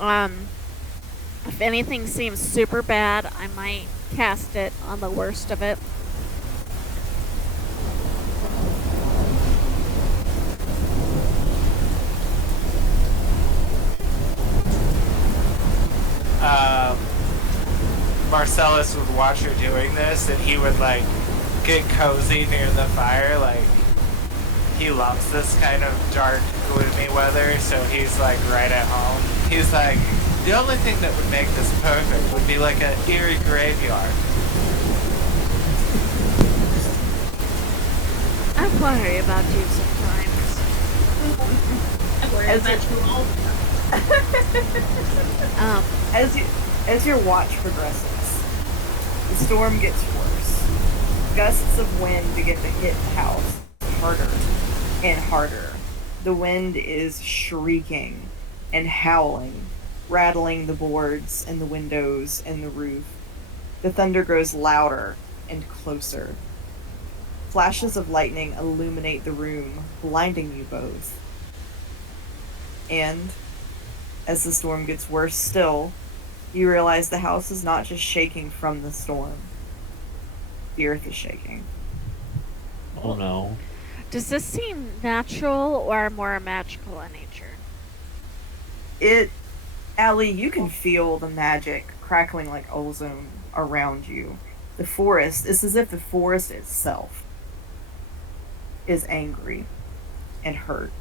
If anything seems super bad, I might cast it on the worst of it. Marcellus would watch her doing this, and he would like get cozy near the fire. Like he loves this kind of dark, gloomy weather, so he's like right at home. He's like, the only thing that would make this perfect would be like an eerie graveyard. I worry about you sometimes. I worry As about you all the time. As your watch progresses, the storm gets worse. Gusts of wind begin to hit the house harder and harder. The wind is shrieking and howling, rattling the boards and the windows and the roof. The thunder grows louder and closer. Flashes of lightning illuminate the room, blinding you both. And as the storm gets worse still, you realize the house is not just shaking from the storm. The earth is shaking. Oh no. Does this seem natural or more magical in nature? Alli, you can feel the magic crackling like ozone around you. The forest, it's as if the forest itself is angry and hurt.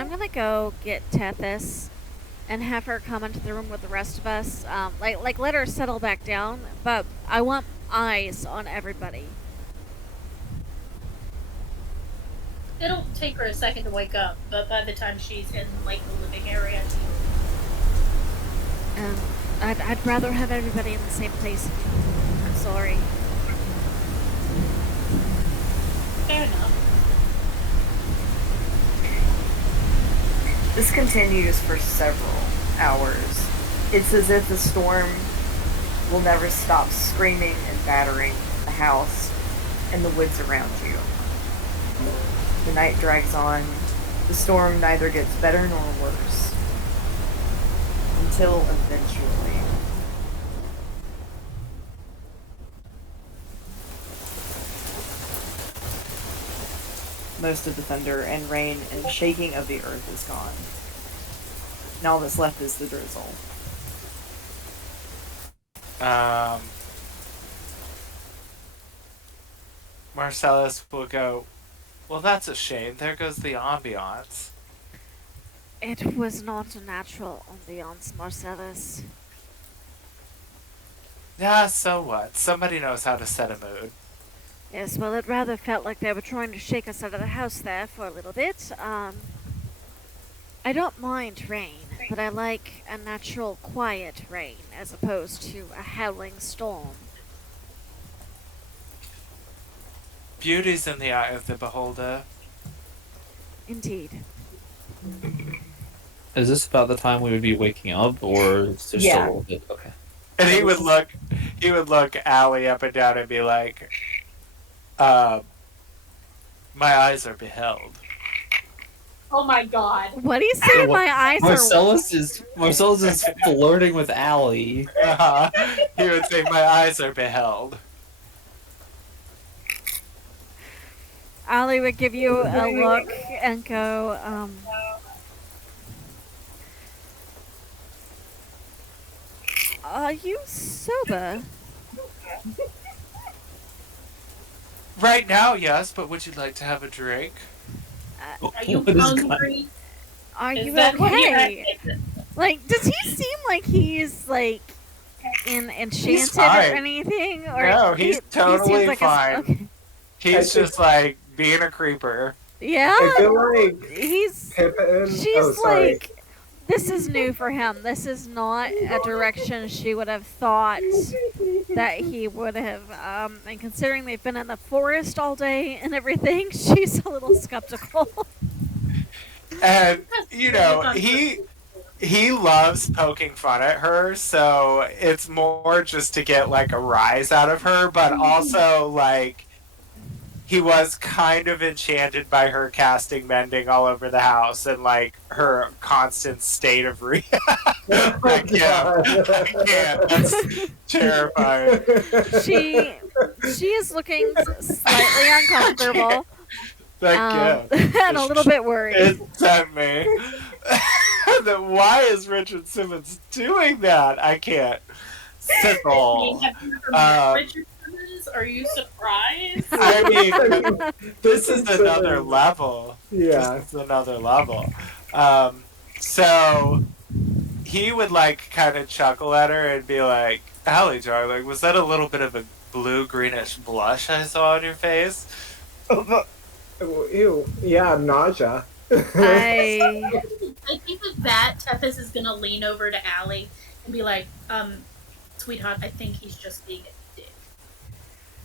I'm gonna go get Tethys and have her come into the room with the rest of us. Like let her settle back down, but I want eyes on everybody. It'll take her a second to wake up, but by the time she's in like the living area, I'd rather have everybody in the same place. I'm sorry. fair enough. This continues for several hours. It's as if the storm will never stop screaming and battering the house and the woods around you. The night drags on. The storm neither gets better nor worse. Until eventually. Most of the thunder and rain and shaking of the earth is gone. And all that's left is the drizzle. Marcellus will go, "Well, that's a shame. There goes the ambiance." It was not a natural ambiance, Marcellus. Yeah, so what? Somebody knows how to set a mood. Yes, well, it rather felt like they were trying to shake us out of the house there for a little bit. I don't mind rain, but I like a natural, quiet rain as opposed to a howling storm. Beauty's in the eye of the beholder. Indeed. Is this about the time we would be waking up, or is there still a little bit? Okay. And he would look Alli up and down and be like, my eyes are beheld. Oh my god. What do you say? My eyes Marcellus is flirting with Alli. He would say, my eyes are beheld. Alli would give you a look and go, are you sober? Right now, yes, but would you like to have a drink? Are you What is hungry? Are Is you that what you're okay? asking? Like, does he seem like he's like enchanted or fine. anything? Or No, he's seems totally like fine. okay. He's just like being a creeper. Yeah, I feel like he's. Pippin. She's like, this is new for him. This is not a direction she would have thought that he would have. And considering they've been in the forest all day and everything, she's a little skeptical. And you know, he loves poking fun at her, so it's more just to get like a rise out of her, but also like he was kind of enchanted by her casting mending all over the house and like her constant state of I can't. That's terrifying. She is looking slightly uncomfortable. And a little bit worried. It sent me. Why is Richard Simmons doing that? I can't. Sizzle. Have you ever met Richard Simmons? Are you surprised? I mean, this is another level. Yeah. This is another level. So he would like kind of chuckle at her and be like, Alli, darling, was that a little bit of a blue-greenish blush I saw on your face? Ew. Yeah, nausea. I think with that, Tethys is gonna lean over to Alli and be like, sweetheart, I think he's just being a dick.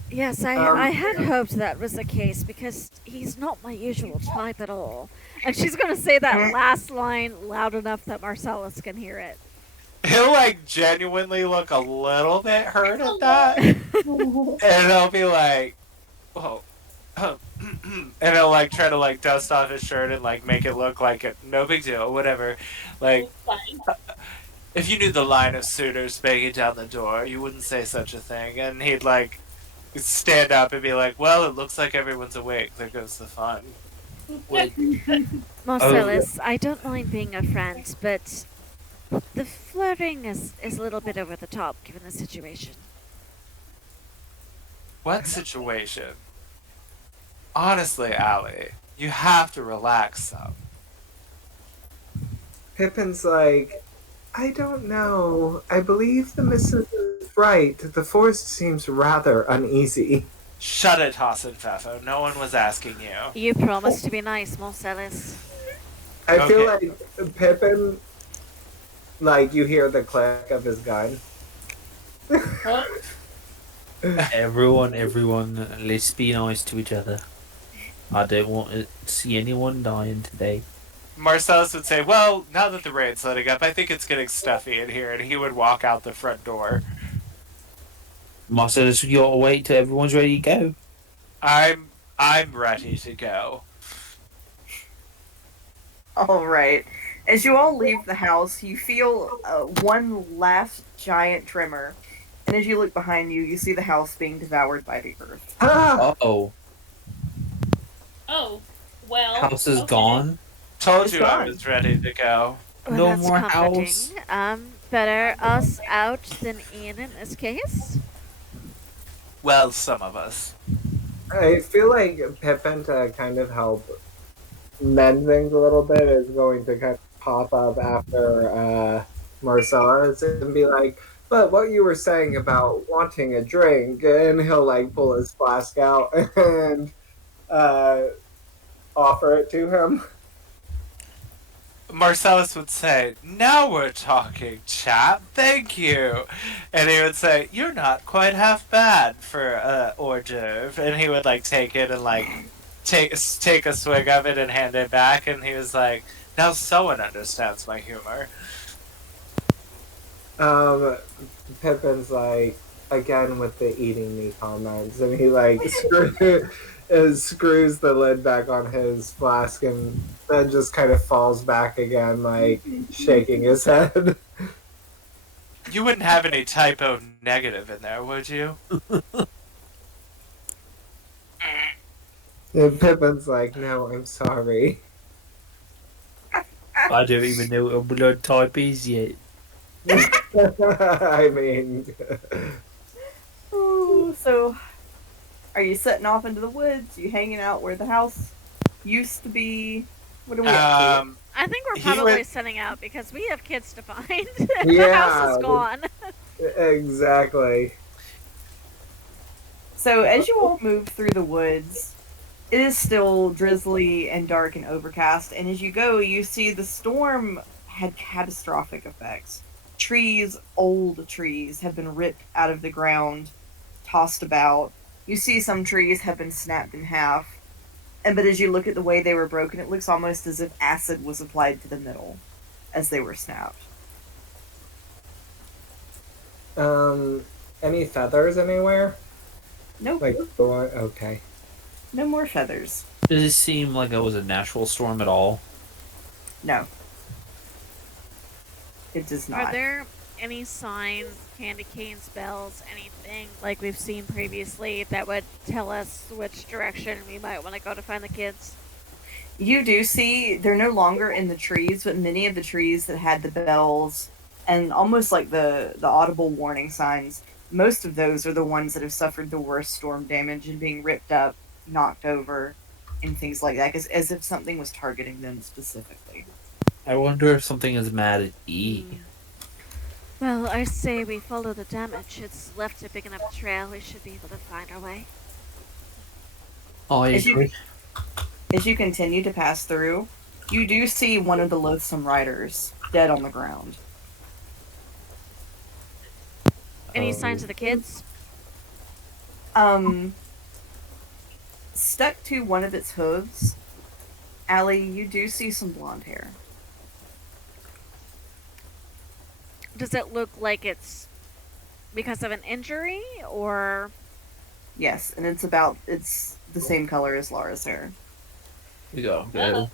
Yes, I had hoped that was the case because he's not my usual type at all. And she's going to say that last line loud enough that Marcellus can hear it. He'll like genuinely look a little bit hurt at that, and he'll be like, "Oh," and he'll like try to like dust off his shirt and like make it look like it, no big deal, whatever. Like, if you knew the line of suitors banging down the door, you wouldn't say such a thing. And he'd like stand up and be like, "Well, it looks like everyone's awake. There goes the fun." Marcellus, I don't mind being a friend, but the flirting is a little bit over the top given the situation. What situation? Honestly, Alli, you have to relax some. Pippin's like, I don't know. I believe the missus is right. The forest seems rather uneasy. Shut it, Haas and Pfeffer. No one was asking you. You promised to be nice, Marcellus. I feel like Pippin, like, you hear the click of his gun. Everyone, let's be nice to each other. I don't want to see anyone dying today. Marcellus would say, well, now that the rain's letting up, I think it's getting stuffy in here, and he would walk out the front door. Marcellus, you gotta wait till everyone's ready to go. I'm ready to go. All right. As you all leave the house, you feel one last giant tremor. And as you look behind you, you see the house being devoured by the earth. Uh-oh. Oh, well. House is gone? Told It's you gone. I was ready to go. Well, No that's more comforting. house. Better us out than in this case. Well, some of us. I feel like Pippin, to kind of help mend things a little bit, is going to kind of pop up after Marcellus and be like, But what you were saying about wanting a drink, and he'll like pull his flask out and offer it to him. Marcellus would say, "Now we're talking, chap. Thank you." And he would say, "You're not quite half bad for hors d'oeuvre." And he would like take it and like take a swig of it and hand it back. And he was like, "Now someone understands my humor." Pippin's like again with the eating me comments, and he like screws the lid back on his flask, and then just kind of falls back again, like shaking his head. You wouldn't have any typo negative in there, would you? And Pippin's like, "No, I'm sorry." I don't even know what a blood type is yet. I mean, Ooh, so, are you setting off into the woods? You hanging out where the house used to be? What are we up to? I think we're He probably went- setting out because we have kids to find. Yeah, The house is gone. exactly. So as you all move through the woods, it is still drizzly and dark and overcast, and as you go, you see the storm had catastrophic effects. Trees, old trees, have been ripped out of the ground, tossed about. You see some trees have been snapped in half, but as you look at the way they were broken, it looks almost as if acid was applied to the middle as they were snapped. Any feathers anywhere? Nope, Like, okay. no more feathers. Does it seem like it was a natural storm at all? No. It does not. Are there any signs, candy canes, bells, anything like we've seen previously that would tell us which direction we might want to go to find the kids? You do see they're no longer in the trees, but many of the trees that had the bells and almost like the audible warning signs, most of those are the ones that have suffered the worst storm damage and being ripped up, knocked over, and things like that, as if something was targeting them specifically. I wonder if something is mad at E. Well, I say we follow the damage. It's left a big enough trail. We should be able to find our way. Oh, I As you- agree. As you continue to pass through, you do see one of the loathsome riders dead on the ground. Any signs of the kids? Stuck to one of its hooves, Alli, you do see some blonde hair. Does it look like it's because of an injury, or Yes, and it's the same color as Laura's hair. We go. Good.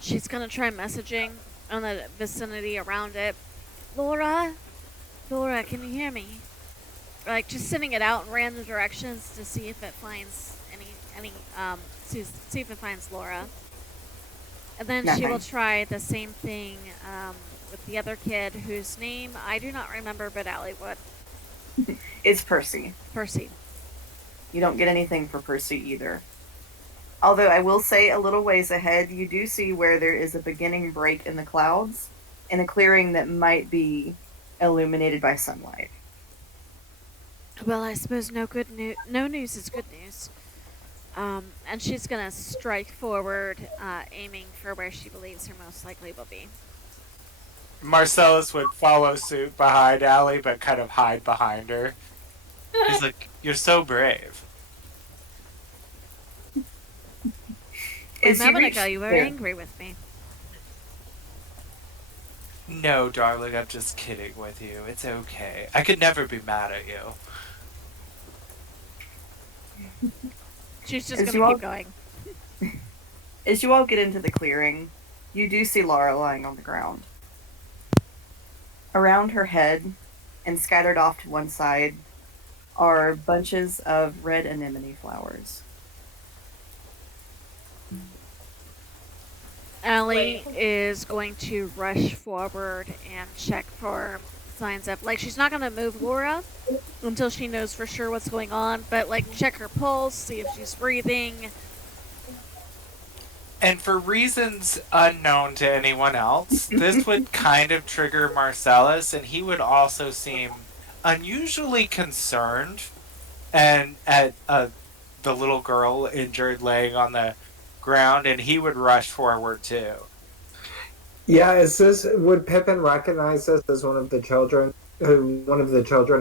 she's gonna try messaging on the vicinity around it. Laura, can you hear me? Like just sending it out in random directions to see if it finds see if it finds Laura. And then she will Nothing. try the same thing with the other kid whose name I do not remember, but Alli would. It's Percy. Percy. You don't get anything for Percy either. Although I will say a little ways ahead, you do see where there is a beginning break in the clouds in a clearing that might be illuminated by sunlight. Well, I suppose no news is good news. And she's gonna strike forward, aiming for where she believes her most likely will be. Marcellus would follow suit behind Alli, but kind of hide behind her. He's like, "You're so brave." A As you moment reach ago, you were there- angry with me. No, darling, I'm just kidding with you. It's okay. I could never be mad at you. She's just As you gonna all- keep going. As you all get into the clearing, you do see Laura lying on the ground. Around her head, and scattered off to one side, are bunches of red anemone flowers. Alli is going to rush forward and check for signs of, like, she's not gonna move Laura until she knows for sure what's going on, but like check her pulse, see if she's breathing. And for reasons unknown to anyone else, this would kind of trigger Marcellus, and he would also seem unusually concerned and at the little girl injured laying on the ground, and he would rush forward too. Yeah, would Pippin recognize this as one of the children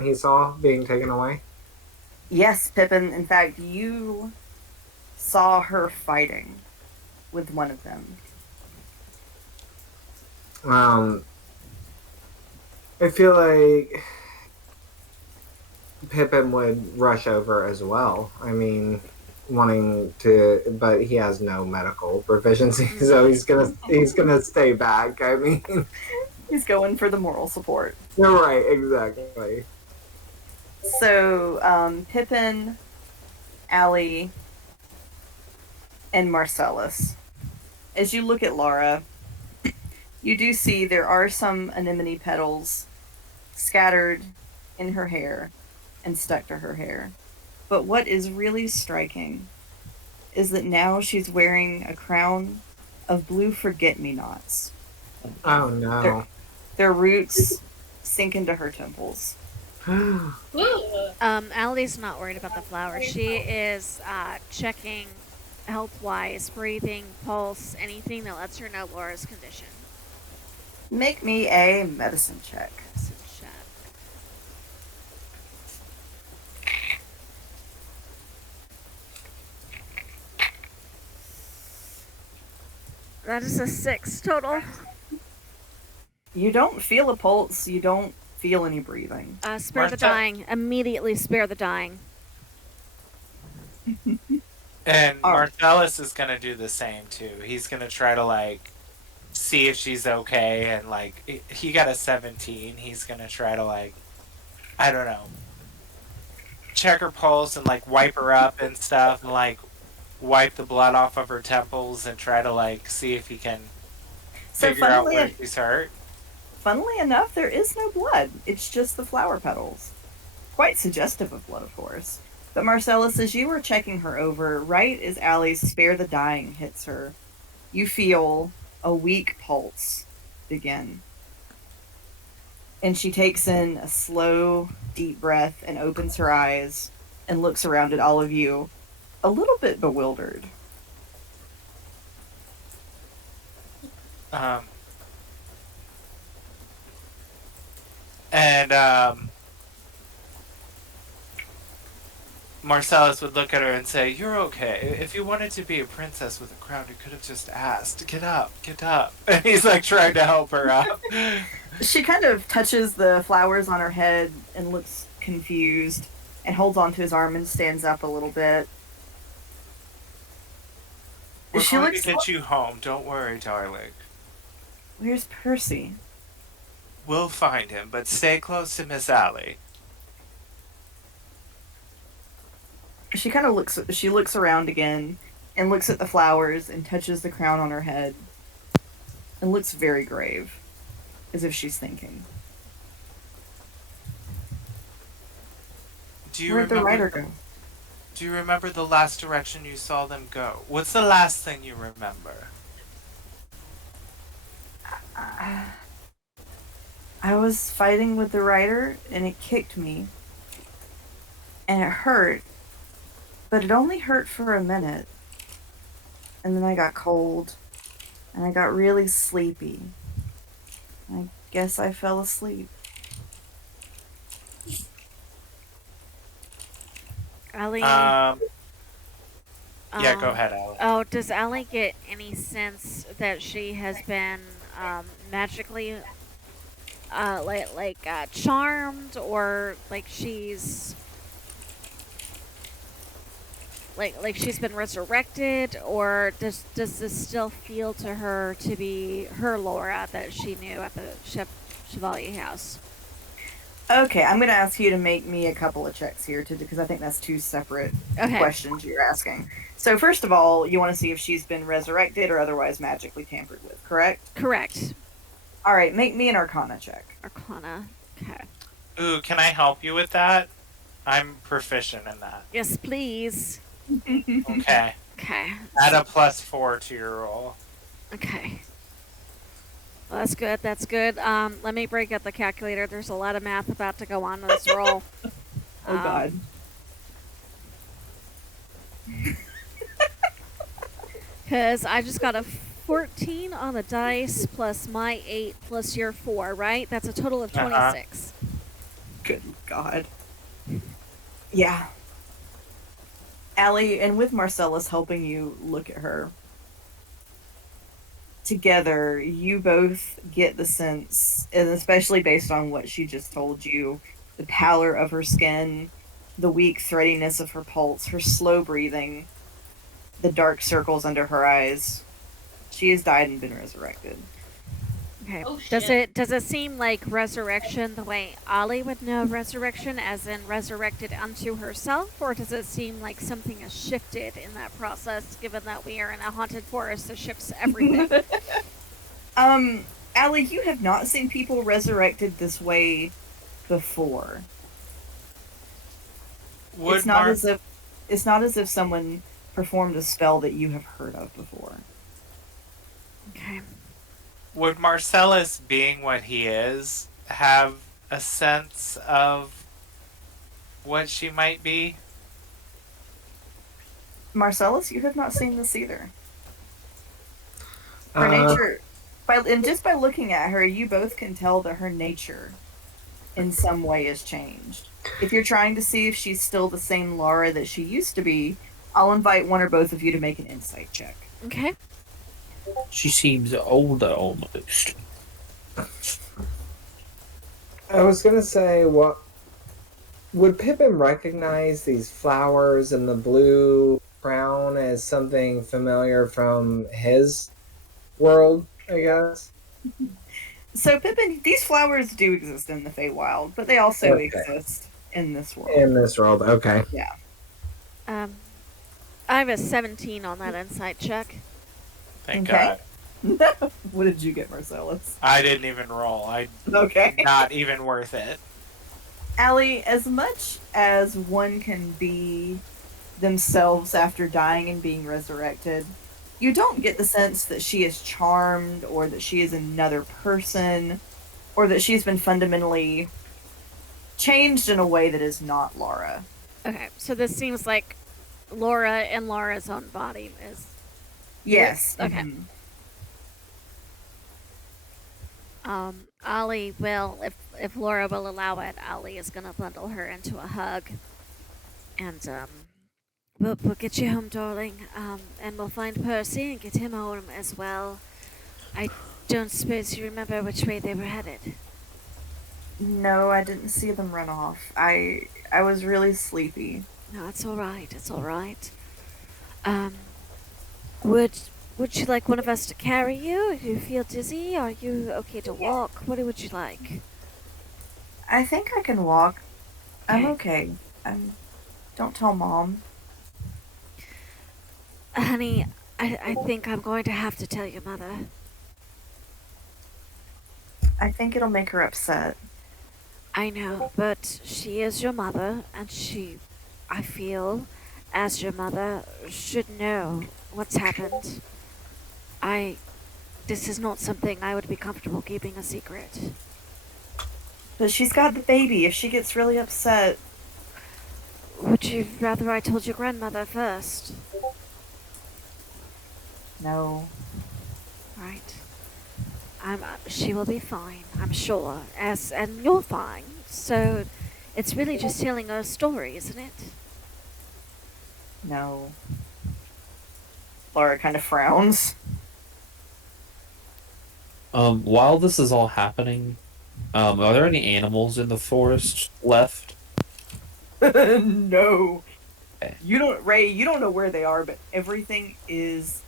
he saw being taken away? Yes, Pippin. In fact, you saw her fighting with one of them. I feel like Pippin would rush over as well. I mean, wanting to, but he has no medical proficiency, so he's gonna stay back. I mean, he's going for the moral support. You're right, exactly. So, Pippin, Alli, and Marcellus. As you look at Laura, you do see there are some anemone petals scattered in her hair and stuck to her hair. But what is really striking is that now she's wearing a crown of blue forget-me-nots. Oh no. Their roots sink into her temples. Allie's not worried about the flower. She is checking health-wise, breathing, pulse, anything that lets her know Laura's condition. Make me a medicine check. That is a 6 total. You don't feel a pulse. You don't feel any breathing. Spare the dying. Immediately spare the dying. And Marcellus is gonna do the same too. He's gonna try to like see if she's okay, and like he got a 17. He's gonna try to like, I don't know, check her pulse and like wipe her up and stuff, and like wipe the blood off of her temples and try to like see if he can figure out where she's hurt. Funnily enough, there is no blood. It's just the flower petals. Quite suggestive of blood, of course. But Marcellus, as you were checking her over, right as Alli's spare the dying hits her, you feel a weak pulse begin. And she takes in a slow, deep breath and opens her eyes and looks around at all of you, a little bit bewildered. Marcellus would look at her and say, "You're okay. If you wanted to be a princess with a crown, you could have just asked. Get up, get up." And he's like trying to help her up. She kind of touches the flowers on her head and looks confused and holds onto his arm and stands up a little bit. We're going to get you home. Don't worry, darling. Where's Percy? We'll find him, but stay close to Miss Alli. She kind of looks around again and looks at the flowers and touches the crown on her head and looks very grave, as if she's thinking. Where'd the rider go? Do you remember the last direction you saw them go? What's the last thing you remember? I was fighting with the rider and it kicked me. And it hurt. But it only hurt for a minute. And then I got cold. And I got really sleepy. I guess I fell asleep. Alli. Yeah, go ahead, Alli. Oh, does Alli get any sense that she has been magically charmed, or like she's like she's been resurrected, or does this still feel to her to be her Laura that she knew at the Chevalier house? Okay, I'm going to ask you to make me a couple of checks here, because I think that's two separate questions you're asking. So first of all, you want to see if she's been resurrected or otherwise magically tampered with, correct? Correct. All right, make me an Arcana check. Arcana, okay. Ooh, can I help you with that? I'm proficient in that. Yes, please. Okay. Okay. Add a +4 to your roll. Okay. Well, that's good. That's good. Let me break up the calculator. There's a lot of math about to go on in this roll. Oh god. Because I just got a 14 on the dice plus my 8 plus your 4, right? That's a total of 26. Good god. Yeah. Alli, and with Marcellus helping you look at her, together, you both get the sense, and especially based on what she just told you, the pallor of her skin, the weak threadiness of her pulse, her slow breathing, the dark circles under her eyes. She has died and been resurrected. Okay. Oh, Does shit. it seem like resurrection the way Alli would know resurrection, as in resurrected unto herself, or does it seem like something has shifted in that process, given that we are in a haunted forest that shifts everything? Alli, you have not seen people resurrected this way before. It's not as if someone performed a spell that you have heard of before. Okay. Would Marcellus, being what he is, have a sense of what she might be? Marcellus, you have not seen this either. Her nature, just by looking at her, you both can tell that her nature in some way has changed. If you're trying to see if she's still the same Laura that she used to be, I'll invite one or both of you to make an insight check. Okay. She seems older almost. I was gonna say, what would Pippin recognize these flowers and the blue crown as something familiar from his world, I guess? So, Pippin, these flowers do exist in the Feywild, but they also exist in this world. In this world, okay. Yeah. I have a 17 on that insight check. Thank Okay. God. What did you get, Marcellus? I didn't even roll. Okay. Not even worth it. Alli, as much as one can be themselves after dying and being resurrected, you don't get the sense that she is charmed or that she is another person or that she's been fundamentally changed in a way that is not Laura. Okay, so this seems like Laura in Laura's own body is... Yes. Okay. Alli will, if Laura will allow it, Alli is gonna bundle her into a hug. And, we'll get you home, darling. And we'll find Percy and get him home as well. I don't suppose you remember which way they were headed. No, I didn't see them run off. I was really sleepy. No, it's alright, it's alright. Would you like one of us to carry you? Do you feel dizzy? Are you okay to walk? What would you like? I think I can walk. I'm Okay. okay. Don't tell Mom. Honey, I think I'm going to have to tell your mother. I think it'll make her upset. I know, but she is your mother, and she, I feel, as your mother, should know what's happened. This is not something I would be comfortable keeping a secret. But she's got the baby. If she gets really upset... Would you rather I told your grandmother first? No. Right. She will be fine, I'm sure. And you're fine. So, it's really just telling her story, isn't it? No. Laura kind of frowns. While this is all happening, are there any animals in the forest left? No. Okay. You don't know where they are, but everything is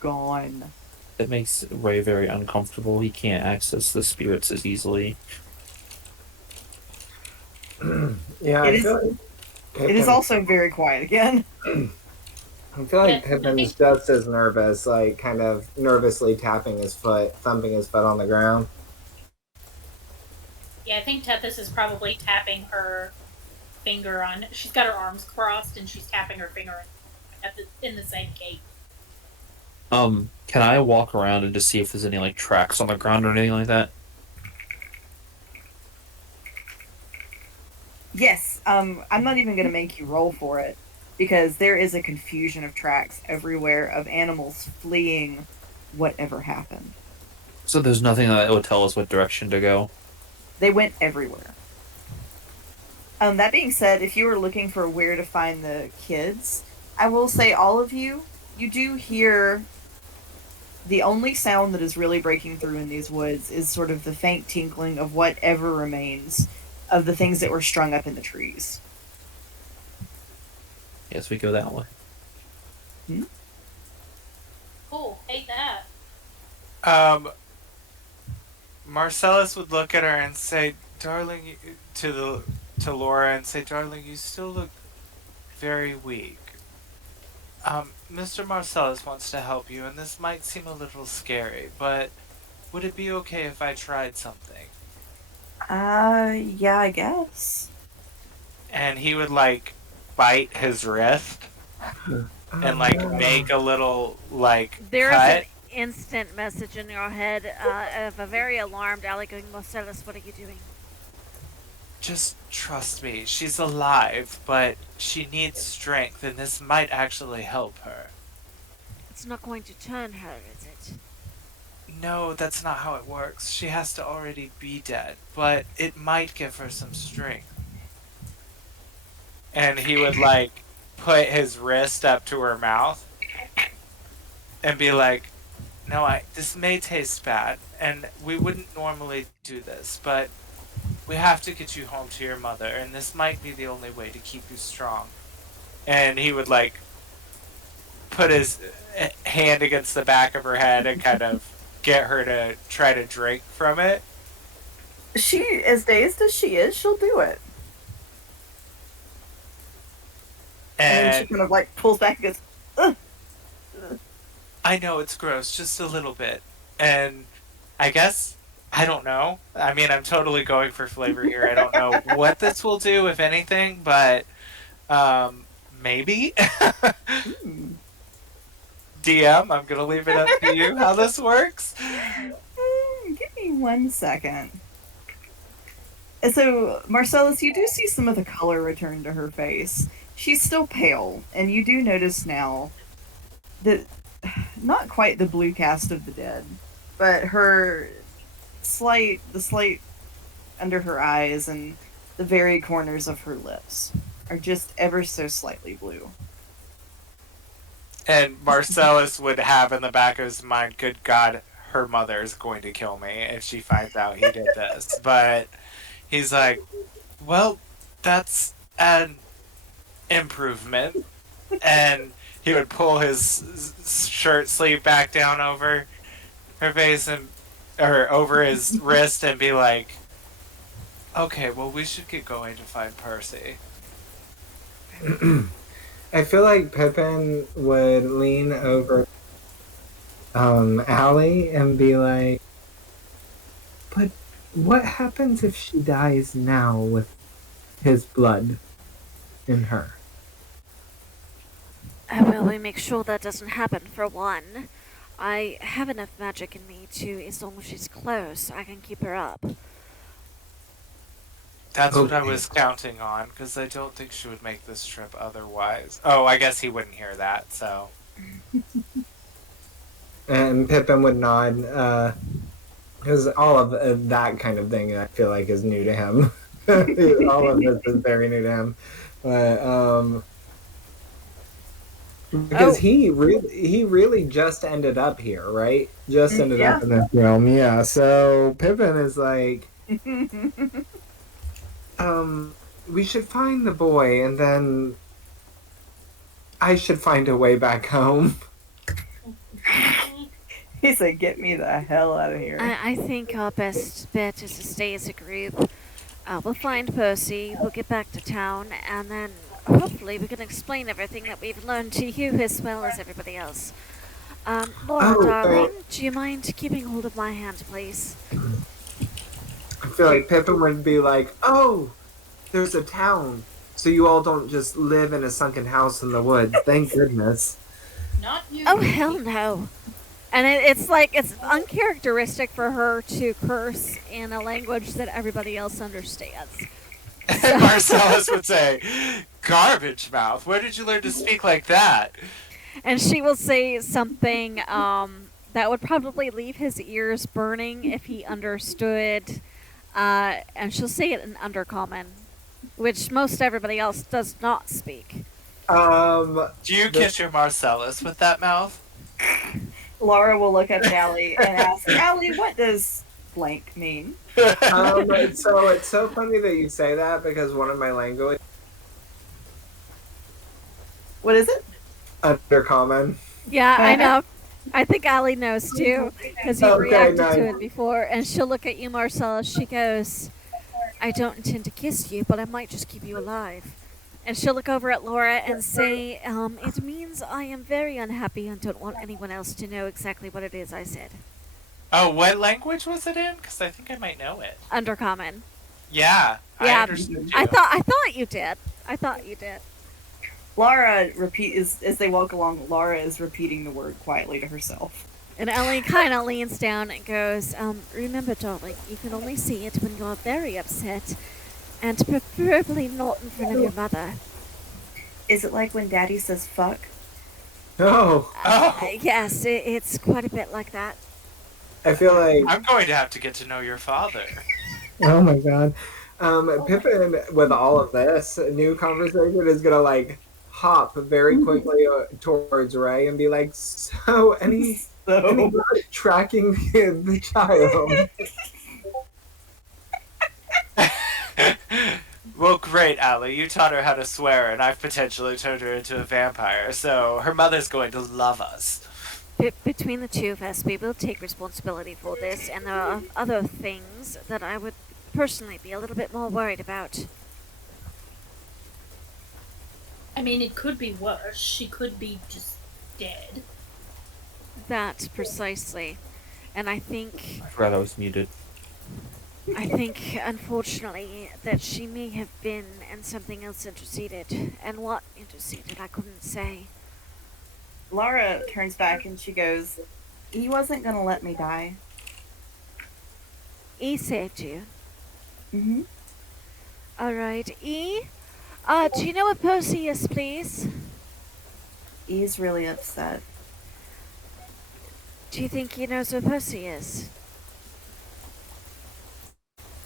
gone. It makes Ray very uncomfortable. He can't access the spirits as easily. Yeah, It is also very quiet again. I feel like Pippin's just as nervous, like kind of nervously thumping his foot on the ground. Yeah, I think Tethys is probably tapping her finger on. She's got her arms crossed and she's tapping her finger in the same gate. Can I walk around and just see if there's any like tracks on the ground or anything like that? Yes. I'm not even gonna make you roll for it because there is a confusion of tracks everywhere of animals fleeing whatever happened. So there's nothing that would tell us what direction to go. They went everywhere. That being said, if you were looking for where to find the kids, I will say all of you do hear the only sound that is really breaking through in these woods is sort of the faint tinkling of whatever remains of the things that were strung up in the trees. Yes, we go that way. Cool. Hate that. Marcellus would look at her and say, "Darling," to Laura and say, "Darling, you still look very weak. Mr. Marcellus wants to help you, and this might seem a little scary, but would it be okay if I tried something?" Yeah, I guess. And he would like bite his wrist and like make a little like There is cut. an instant message in your head of a very alarmed Alli going, Marcellus, what are you doing? Just trust me, she's alive, but she needs strength, and this might actually help her. It's not going to turn her, is it? No, that's not how it works. She has to already be dead, but it might give her some strength. And he would like put his wrist up to her mouth and be like, "No, this may taste bad, and we wouldn't normally do this, but we have to get you home to your mother, and this might be the only way to keep you strong." And he would like put his hand against the back of her head and kind of get her to try to drink from it. She, as dazed as she is, she'll do it. And then she kind of like pulls back and goes, ugh. I know it's gross, just a little bit. And I guess, I don't know. I mean, I'm totally going for flavor here. I don't know what this will do, if anything, but maybe. DM, I'm going to leave it up to you how this works. Give me 1 second. And so, Marcellus, you do see some of the color return to her face. She's still pale, and you do notice now that not quite the blue cast of the dead, but the slight under her eyes and the very corners of her lips are just ever so slightly blue. And Marcellus would have in the back of his mind, good God, her mother is going to kill me if she finds out he did this. But he's like, well, that's an improvement. And he would pull his shirt sleeve back down over her face or over his wrist and be like, okay, well, we should get going to find Percy. I feel like Pippin would lean over Alli and be like, but what happens if she dies now with his blood in her? Well, we make sure that doesn't happen, for one. I have enough magic in me to, as long as she's close, I can keep her up. That's what I was counting on, because I don't think she would make this trip otherwise. Oh, I guess he wouldn't hear that, so. And Pippin would nod, because all of that kind of thing I feel like is new to him. All of this is very new to him. But, because he really just ended up here, right? Just ended up in this realm, yeah. So Pippin is like, we should find the boy, and then I should find a way back home. He said, get me the hell out of here. I think our best bet is to stay as a group. We'll find Percy, we'll get back to town, and then hopefully we can explain everything that we've learned to you as well as everybody else. Laura, darling, do you mind keeping hold of my hand, please? I feel like Pippin would be like, oh, there's a town so you all don't just live in a sunken house in the woods. Thank goodness. Not you. Oh, hell no. And it's like, it's uncharacteristic for her to curse in a language that everybody else understands. And Marcellus would say, "Garbage mouth, where did you learn to speak like that?" And she will say something that would probably leave his ears burning if he understood. And she'll say it in Undercommon, which most everybody else does not speak. Do you kiss your Marcellus with that mouth? Laura will look at Alli and ask, Alli, what does blank mean? So it's so funny that you say that because one of my language What is it? Undercommon. Yeah, I know. I think Alli knows too, because you reacted to it before. And she'll look at you, Marcellus. She goes, I don't intend to kiss you, but I might just keep you alive. And she'll look over at Laura and say, it means I am very unhappy and don't want anyone else to know exactly what it is I said. Oh, what language was it in? Because I think I might know it. Undercommon. Yeah, I understood you. I thought you did. I thought you did. Laura as they walk along, Laura is repeating the word quietly to herself. And Alli kind of leans down and goes, remember, darling, you can only see it when you're very upset, and preferably not in front of your mother. Is it like when Daddy says fuck? No. Yes, it's quite a bit like that. I feel like I'm going to have to get to know your father. oh my god. Pippin, with all of this new conversation, is gonna like hop very quickly towards Ray and be like, "So, any luck tracking the child?" Well, great, Alli. You taught her how to swear, and I've potentially turned her into a vampire, so her mother's going to love us. Between the two of us, we will take responsibility for this, and there are other things that I would personally be a little bit more worried about. I mean, it could be worse. She could be just dead. That precisely. And I think, I forgot I was muted. unfortunately, that she may have been in something else interceded. And what interceded, I couldn't say. Laura turns back and she goes, he wasn't going to let me die. E saved you. Mm-hmm. Alright, E? Do you know what Percy is, please? He's really upset. Do you think he knows what Percy is?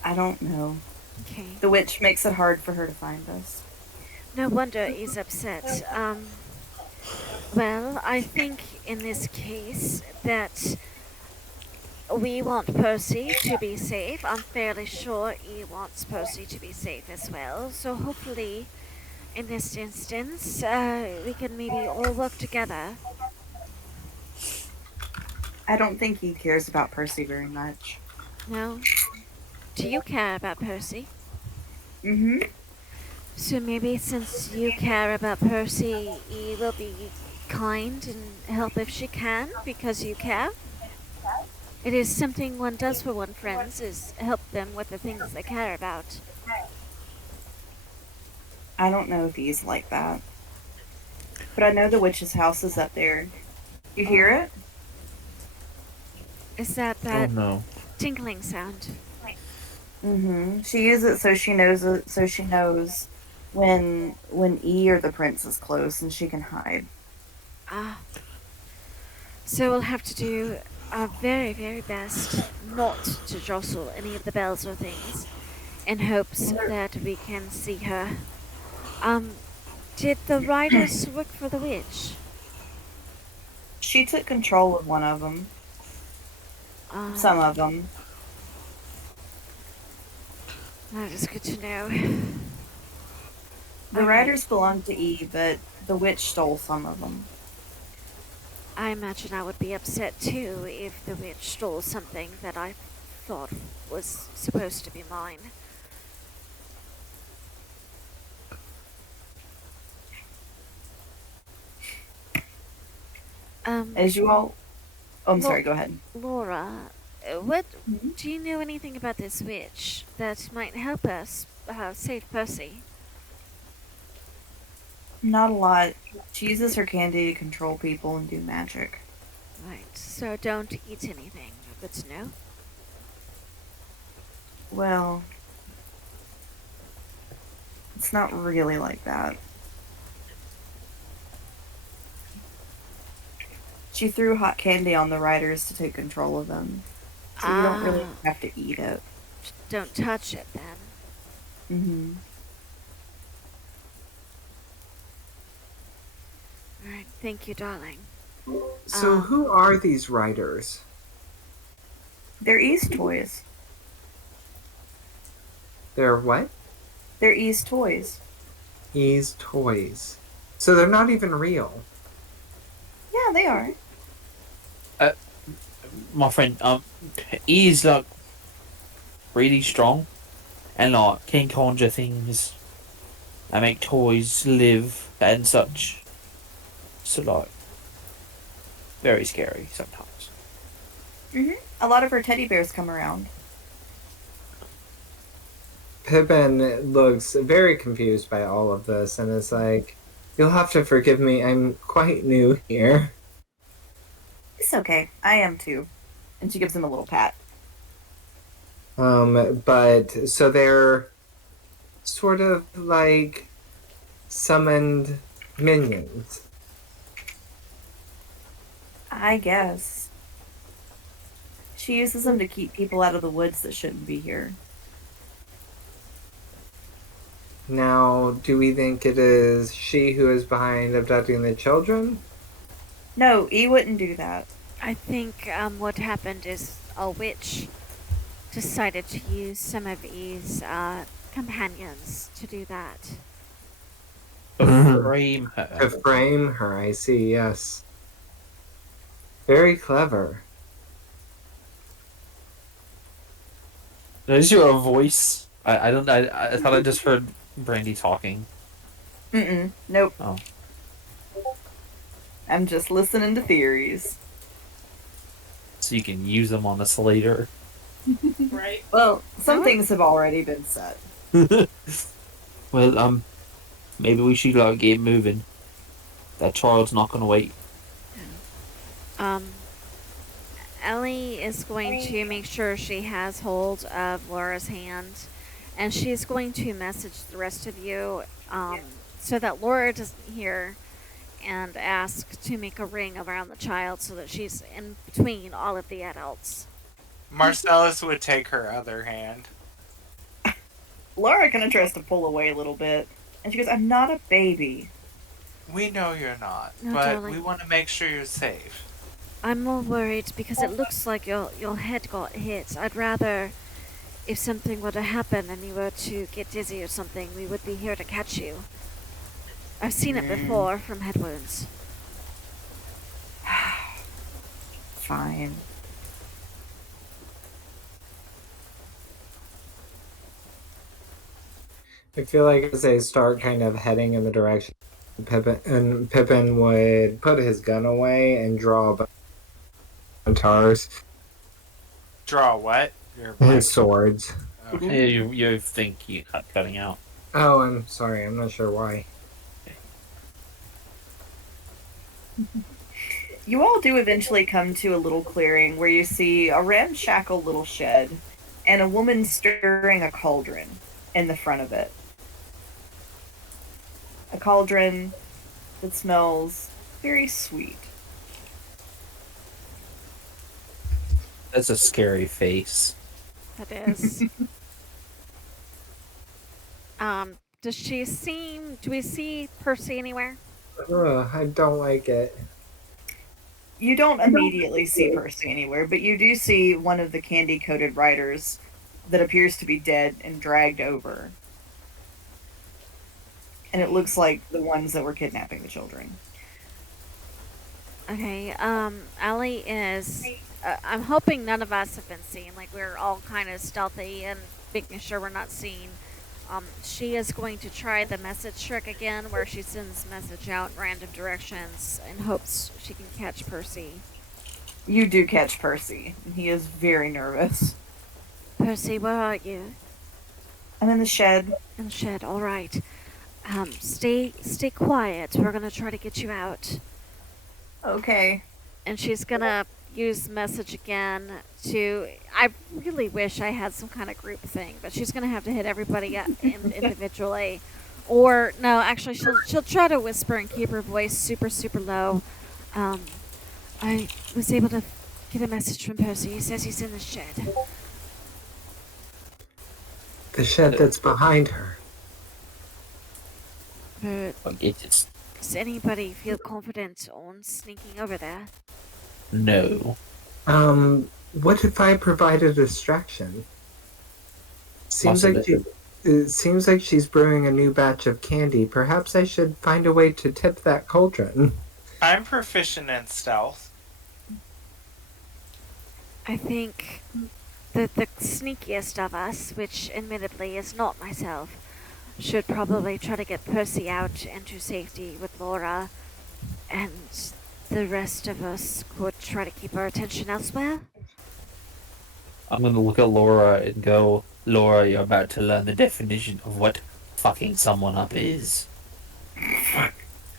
I don't know. Okay. The witch makes it hard for her to find us. No wonder he's upset. Well, I think in this case that we want Percy to be safe. I'm fairly sure he wants Percy to be safe as well. So hopefully, in this instance, we can maybe all work together. I don't think he cares about Percy very much. No? Do you care about Percy? Mm-hmm. So maybe since you care about Percy, he will be kind and help if she can, because you care. It is something one does for one's friends, is help them with the things they care about. I don't know if he's like that. But I know the witch's house is up there. You hear it? Is that Oh no. tinkling sound? Mm-hmm. She uses it so she knows when E or the prince is close and she can hide. Ah. So we'll have to do our very, very best not to jostle any of the bells or things, in hopes that we can see her. Did the riders work for the witch? She took control of one of them. Some of them. That is good to know. The riders belonged to E, but the witch stole some of them. I imagine I would be upset too if the witch stole something that I thought was supposed to be mine. As you all... Oh, I'm Well- sorry, go ahead. Laura, do you know anything about this witch that might help us save Percy? Not a lot. She uses her candy to control people and do magic. Right, so don't eat anything. Good to know. Well, it's not really like that. She threw hot candy on the riders to take control of them. So you don't really have to eat it. Don't touch it then. Mm-hmm. Alright, thank you, darling. So who are these riders? They're E's toys. They're what? They're E's toys. E's toys. So they're not even real. Yeah, they are. My friend, he's like really strong, and like can conjure things, and make toys live and such. So like, very scary sometimes. A lot of her teddy bears come around. Pippin looks very confused by all of this and is like, "You'll have to forgive me, I'm quite new here." It's okay. I am too. And she gives him a little pat. But so they're sort of like summoned minions. I guess. She uses them to keep people out of the woods that shouldn't be here. Now, do we think it is she who is behind abducting the children? No, E wouldn't do that. I think what happened is a witch decided to use some of E's companions to do that. Frame To her. frame her, I see, yes. Very clever. Is your voice? I don't. I thought I just heard Brandy talking. Nope. Oh. I'm just listening to theories. So you can use them on us later. Right. Well, some things have already been said. Well, maybe we should like get moving. That child's not gonna wait. Alli is going to make sure she has hold of Laura's hand, and she's going to message the rest of you so that Laura doesn't hear, and ask to make a ring around the child so that she's in between all of the adults. Marcellus would take her other hand. Laura kind of tries to pull away a little bit. And she goes, I'm not a baby. We know you're not, No, but darling. we want to make sure you're safe. I'm more worried because it looks like your head got hit. I'd rather, if something were to happen and you were to get dizzy or something, we would be here to catch you. I've seen it before from head wounds. Fine. I feel like as they start kind of heading in the direction, Pippin would put his gun away and draw a bunch of guitars Draw what? Your and swords. Okay. Yeah, you think you cutting out? Oh, I'm sorry. I'm not sure why. You all do eventually come to a little clearing where you see a ramshackle little shed and a woman stirring a cauldron in the front of it. A cauldron that smells very sweet. That's a scary face. That is. Do we see Percy anywhere? Ugh, I don't like it. You don't immediately see Percy anywhere, but you do see one of the candy-coated riders that appears to be dead and dragged over. And it looks like the ones that were kidnapping the children. Okay, Alli is... I'm hoping none of us have been seen. Like, we're all kind of stealthy and making sure we're not seen. She is going to try the message trick again, where she sends message out in random directions in hopes she can catch Percy. You do catch Percy, and he is very nervous. Percy, where are you? I'm in the shed. In the shed, alright. Stay quiet. We're gonna try to get you out. Okay. And she's gonna use message again to. I really wish I had some kind of group thing, but she's gonna have to hit everybody individually. Or no, actually, she'll try to whisper and keep her voice super super low. I was able to get a message from Percy. He says he's in the shed. The shed that's behind her. But It's does anybody feel confident on sneaking over there? no. What if I provide a distraction? It seems like she's brewing a new batch of candy. Perhaps I should find a way to tip that cauldron. I'm proficient in stealth. I think that the sneakiest of us, which admittedly is not myself, should probably try to get Percy out into safety with Laura, and the rest of us could try to keep our attention elsewhere. I'm gonna look at Laura and go, Laura, you're about to learn the definition of what fucking someone up is.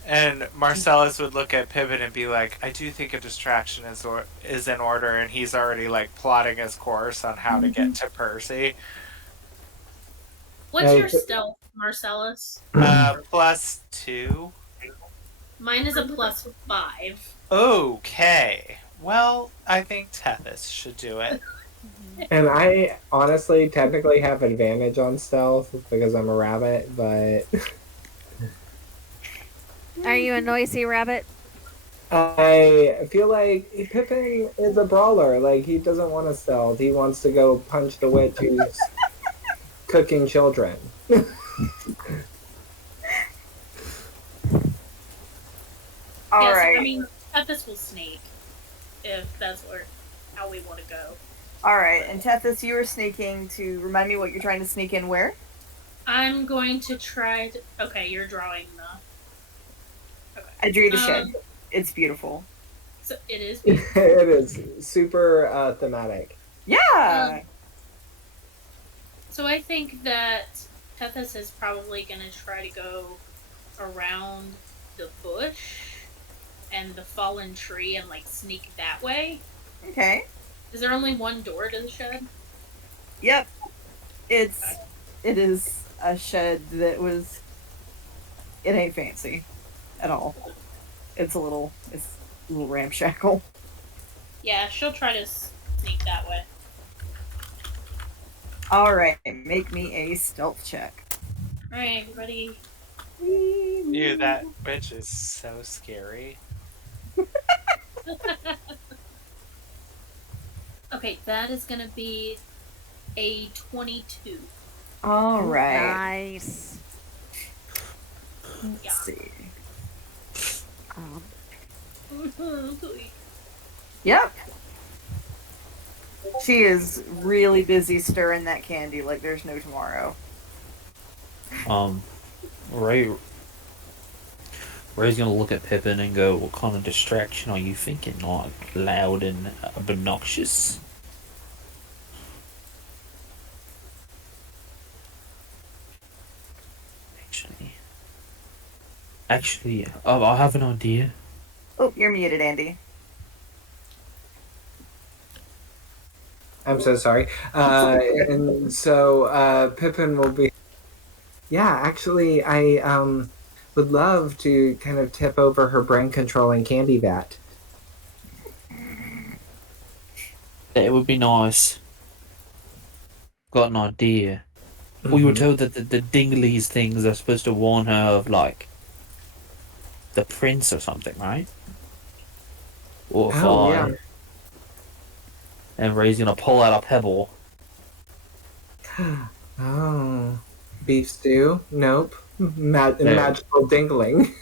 And Marcellus would look at Pippin and be like, I do think a distraction is in order, and he's already like plotting his course on how to get to Percy. What's your stealth, Marcellus? +2. Mine is a +5. Okay. Well, I think Tethys should do it. And I honestly technically have advantage on stealth because I'm a rabbit, but Are you a noisy rabbit? I feel like Pippin is a brawler. Like, he doesn't want to stealth. He wants to go punch the witch who's cooking children. All yes, right. I mean, Tethys will sneak if that's how we want to go. All right. And Tethys, you were sneaking to remind me what you're trying to sneak in where? I'm going to try to. Okay, you're drawing the. Okay. I drew the shed. It's beautiful. So it is. It is super thematic. Yeah. So I think that Tethys is probably going to try to go around the bush and the fallen tree and like sneak that way. Okay. Is there only one door to the shed? Yep. It is a shed that was. It ain't fancy, at all. It's a little ramshackle. Yeah, she'll try to sneak that way. All right, make me a stealth check. All right, everybody. Ew, that witch is so scary. Okay, that is gonna be a 22. All right. Nice. Let's see. Please. Yep. She is really busy stirring that candy like there's no tomorrow. Ray's gonna look at Pippin and go, what kind of distraction are you thinking? Like, loud and obnoxious? Actually, I have an idea. Oh, you're muted, Andy. I'm so sorry. And so Pippin will be. Yeah, actually, I would love to kind of tip over her brain controlling candy vat. That would be nice. Got an idea. We were told that the dinglies things are supposed to warn her of, like, the prince or something, right? Or Oh, yeah. And Ray's gonna pull out a pebble. Oh. Beef stew? Nope. Magical dingling.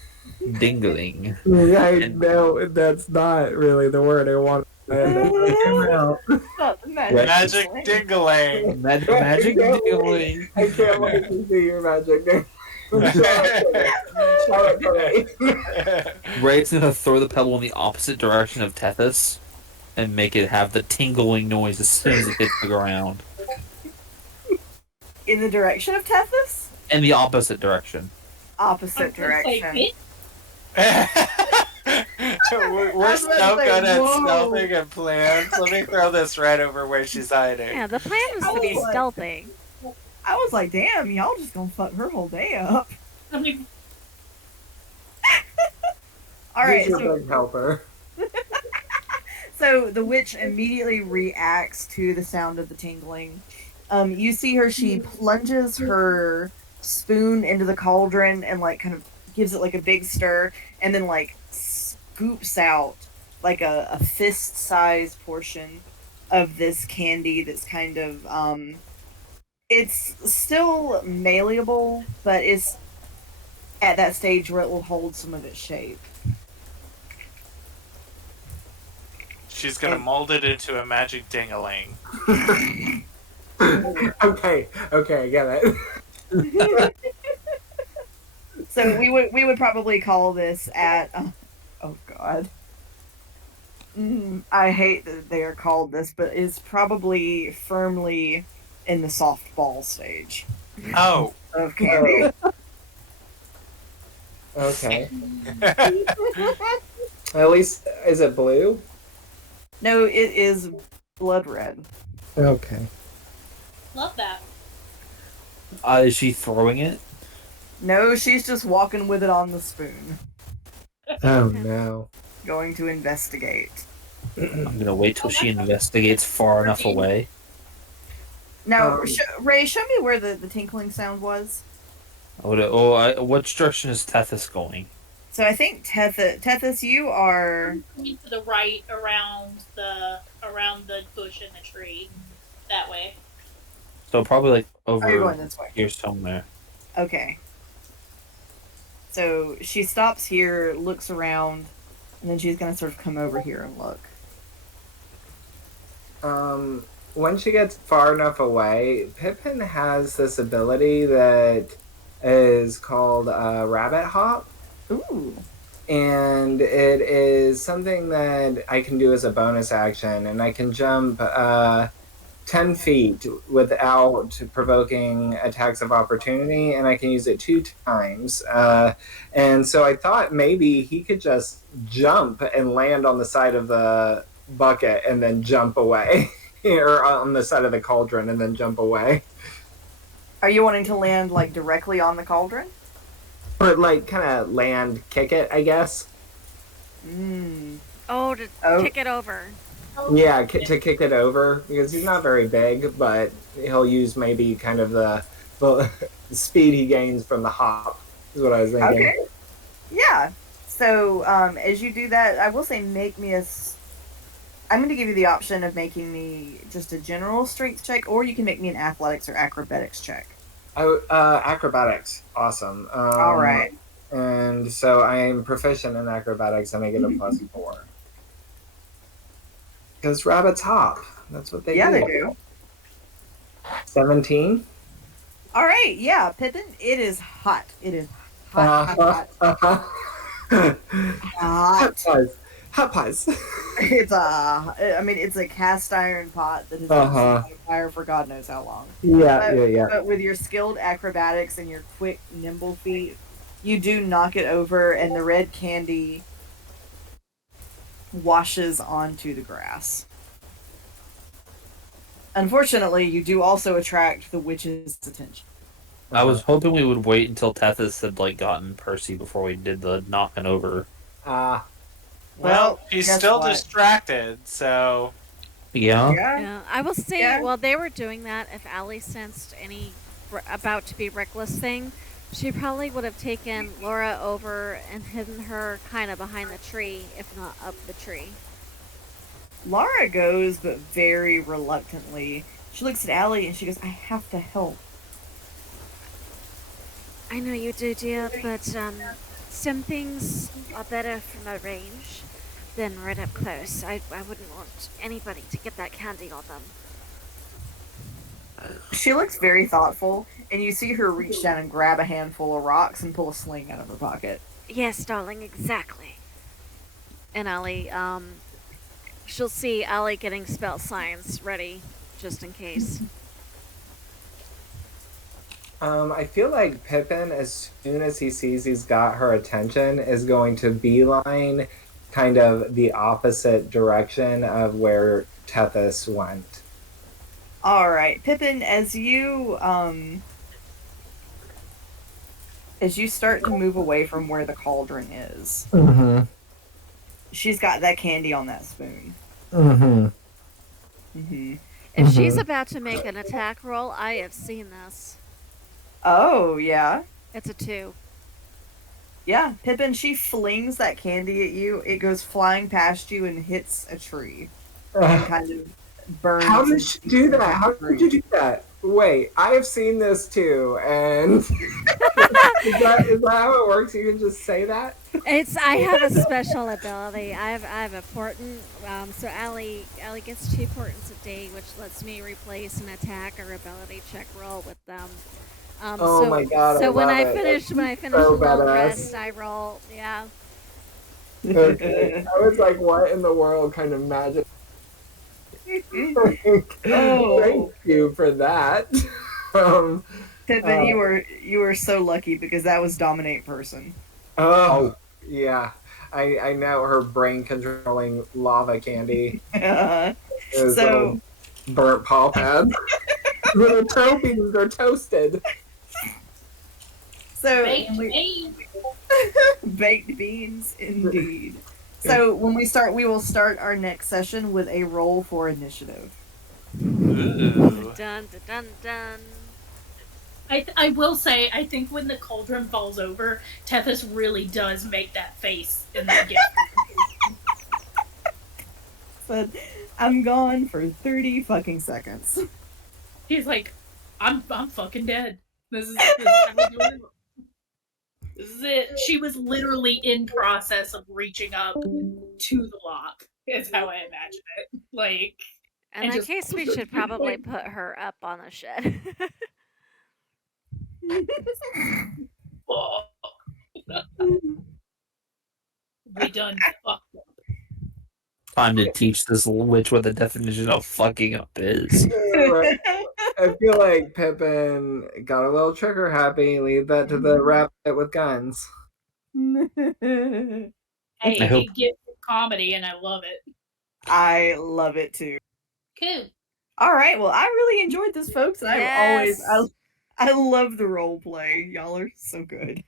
Dingling. No, that's not really the word I want. Magic dingling. Magic dingling. I can't wait to see your magic dingling. Shout out to Ray. Ray's gonna throw the pebble in the opposite direction of Tethys and make it have the tingling noise as soon as it hits the ground. In the direction of Tethys? In the opposite direction. opposite direction. We're was about to so say, good at whoa. stealthing and plans. Let me throw this right over where she's hiding. Yeah, the plan was to be was like- stealthy. I was like, damn, y'all just gonna fuck her whole day up. I mean, All right, Who's your so, big helper? so the witch immediately reacts to the sound of the tingling. You see her, she plunges her spoon into the cauldron and like kind of gives it like a big stir and then like scoops out like a fist-sized portion of this candy that's kind of it's still malleable, but it's at that stage where it will hold some of its shape. She's gonna mold it into a magic ding-a-ling. Okay, I get it. So we would probably call this at oh god. I hate that they are called this, but it's probably firmly in the softball stage Oh. of candy. Okay. At least, is it blue? No, it is blood red. Okay. love that. Is she throwing it? No, she's just walking with it on the spoon, Oh no. going to investigate. I'm gonna wait till she investigates far enough away. Now, Ray, show me where the tinkling sound was. Which direction is Tethys going? So I think Tethys, you are To the right, around the bush and the tree, that way. So probably like you're over going this way. here somewhere. Okay. So she stops here, looks around, and then she's gonna sort of come over here and look. When she gets far enough away, Pippin has this ability that is called Rabbit Hop. Ooh. And it is something that I can do as a bonus action, and I can jump 10 feet without provoking attacks of opportunity, and I can use it 2 times. And so I thought maybe he could just jump and land on the side of the bucket and then jump away, or on the side of the cauldron and then jump away. Are you wanting to land like directly on the cauldron? Or like kind of land, kick it, I guess. Oh, to kick it over. Yeah, to kick it over, because he's not very big, but he'll use maybe kind of the speed he gains from the hop, is what I was thinking. Okay. Yeah. So as you do that, I will say make me I'm going to give you the option of making me just a general strength check, or you can make me an athletics or acrobatics check. Oh, acrobatics. Awesome. All right. And so I am proficient in acrobatics, and I get a +4. Because rabbits hop. That's what they do. Yeah, they do. 17? All right. Yeah, Pippin, it is hot. It is hot. Hot. Hot pies. It's it's a cast iron pot that has been sitting on fire for God knows how long. Yeah. But with your skilled acrobatics and your quick, nimble feet, you do knock it over, and the red candy washes onto the grass. Unfortunately, you do also attract the witch's attention. I was hoping we would wait until Tethys had like gotten Percy before we did the knocking over. Well, he's guess still what? distracted, so... Yeah. Yeah, I will say, Yeah. while they were doing that, if Alli sensed any about to be reckless thing, she probably would have taken Laura over and hidden her kind of behind the tree, if not up the tree. Laura goes, but very reluctantly. She looks at Alli and she goes, I have to help. I know you do, dear, but some things are better from a range than right up close. I wouldn't want anybody to get that candy on them. She looks very thoughtful, and you see her reach down and grab a handful of rocks and pull a sling out of her pocket. Yes, darling, exactly. And Alli, she'll see Alli getting spell signs ready, just in case. I feel like Pippin, as soon as he sees he's got her attention, is going to beeline kind of the opposite direction of where Tethys went. All right, Pippin, as you start to move away from where the cauldron is, Mm-hmm. she's got that candy on that spoon. Mm-hmm. Mm-hmm. If she's about to make an attack roll, I have seen this. Oh, yeah. It's a 2. Yeah, Pippin, she flings that candy at you. It goes flying past you and hits a tree. And kind of burns. How did she do that? How did you do that? Wait, I have seen this too, and is that how it works? You can just say that? I have a special ability. I have a portent. So Alli gets 2 portents a day, which lets me replace an attack or ability check roll with them. My god! So when I finish so a little badass. rest, I roll. Yeah. Okay. I was like, what in the world kind of magic? Thank you for that. Pippin, you were so lucky because that was dominate person. Oh, yeah. I know her brain controlling lava candy. So burnt paw pads. Little trophies are toasted. So Baked beans. baked beans, indeed. So when we will start our next session with a roll for initiative. Ooh. Dun dun dun dun. I will say, I think when the cauldron falls over, Tethys really does make that face in that gift. But I'm gone for 30 fucking seconds. He's like, I'm fucking dead. This is how we do it. This is it. She was literally in process of reaching up to the lock. Is how I imagine it. Like, In that case, we should probably put her up on the shed. oh. We done fucked up. Time to teach this witch what the definition of fucking up is. I feel like Pippin got a little trigger happy. Leave that to the rabbit with guns. Hey, it gives comedy, and I love it. I love it too. Cool. All right, well, I really enjoyed this, folks. And I love the role play. Y'all are so good.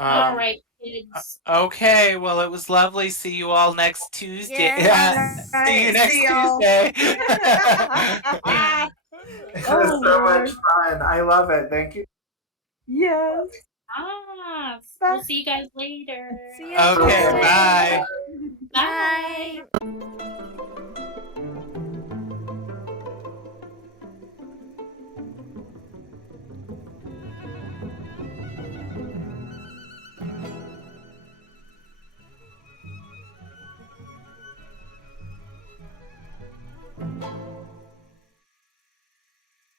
All right, kids. Okay, well, it was lovely. See you all next Tuesday. Yes. See you next See y'all. Tuesday. It was so much fun. I love it. Thank you. Yes. We'll see you guys later. See you Okay, Tuesday. bye. Bye.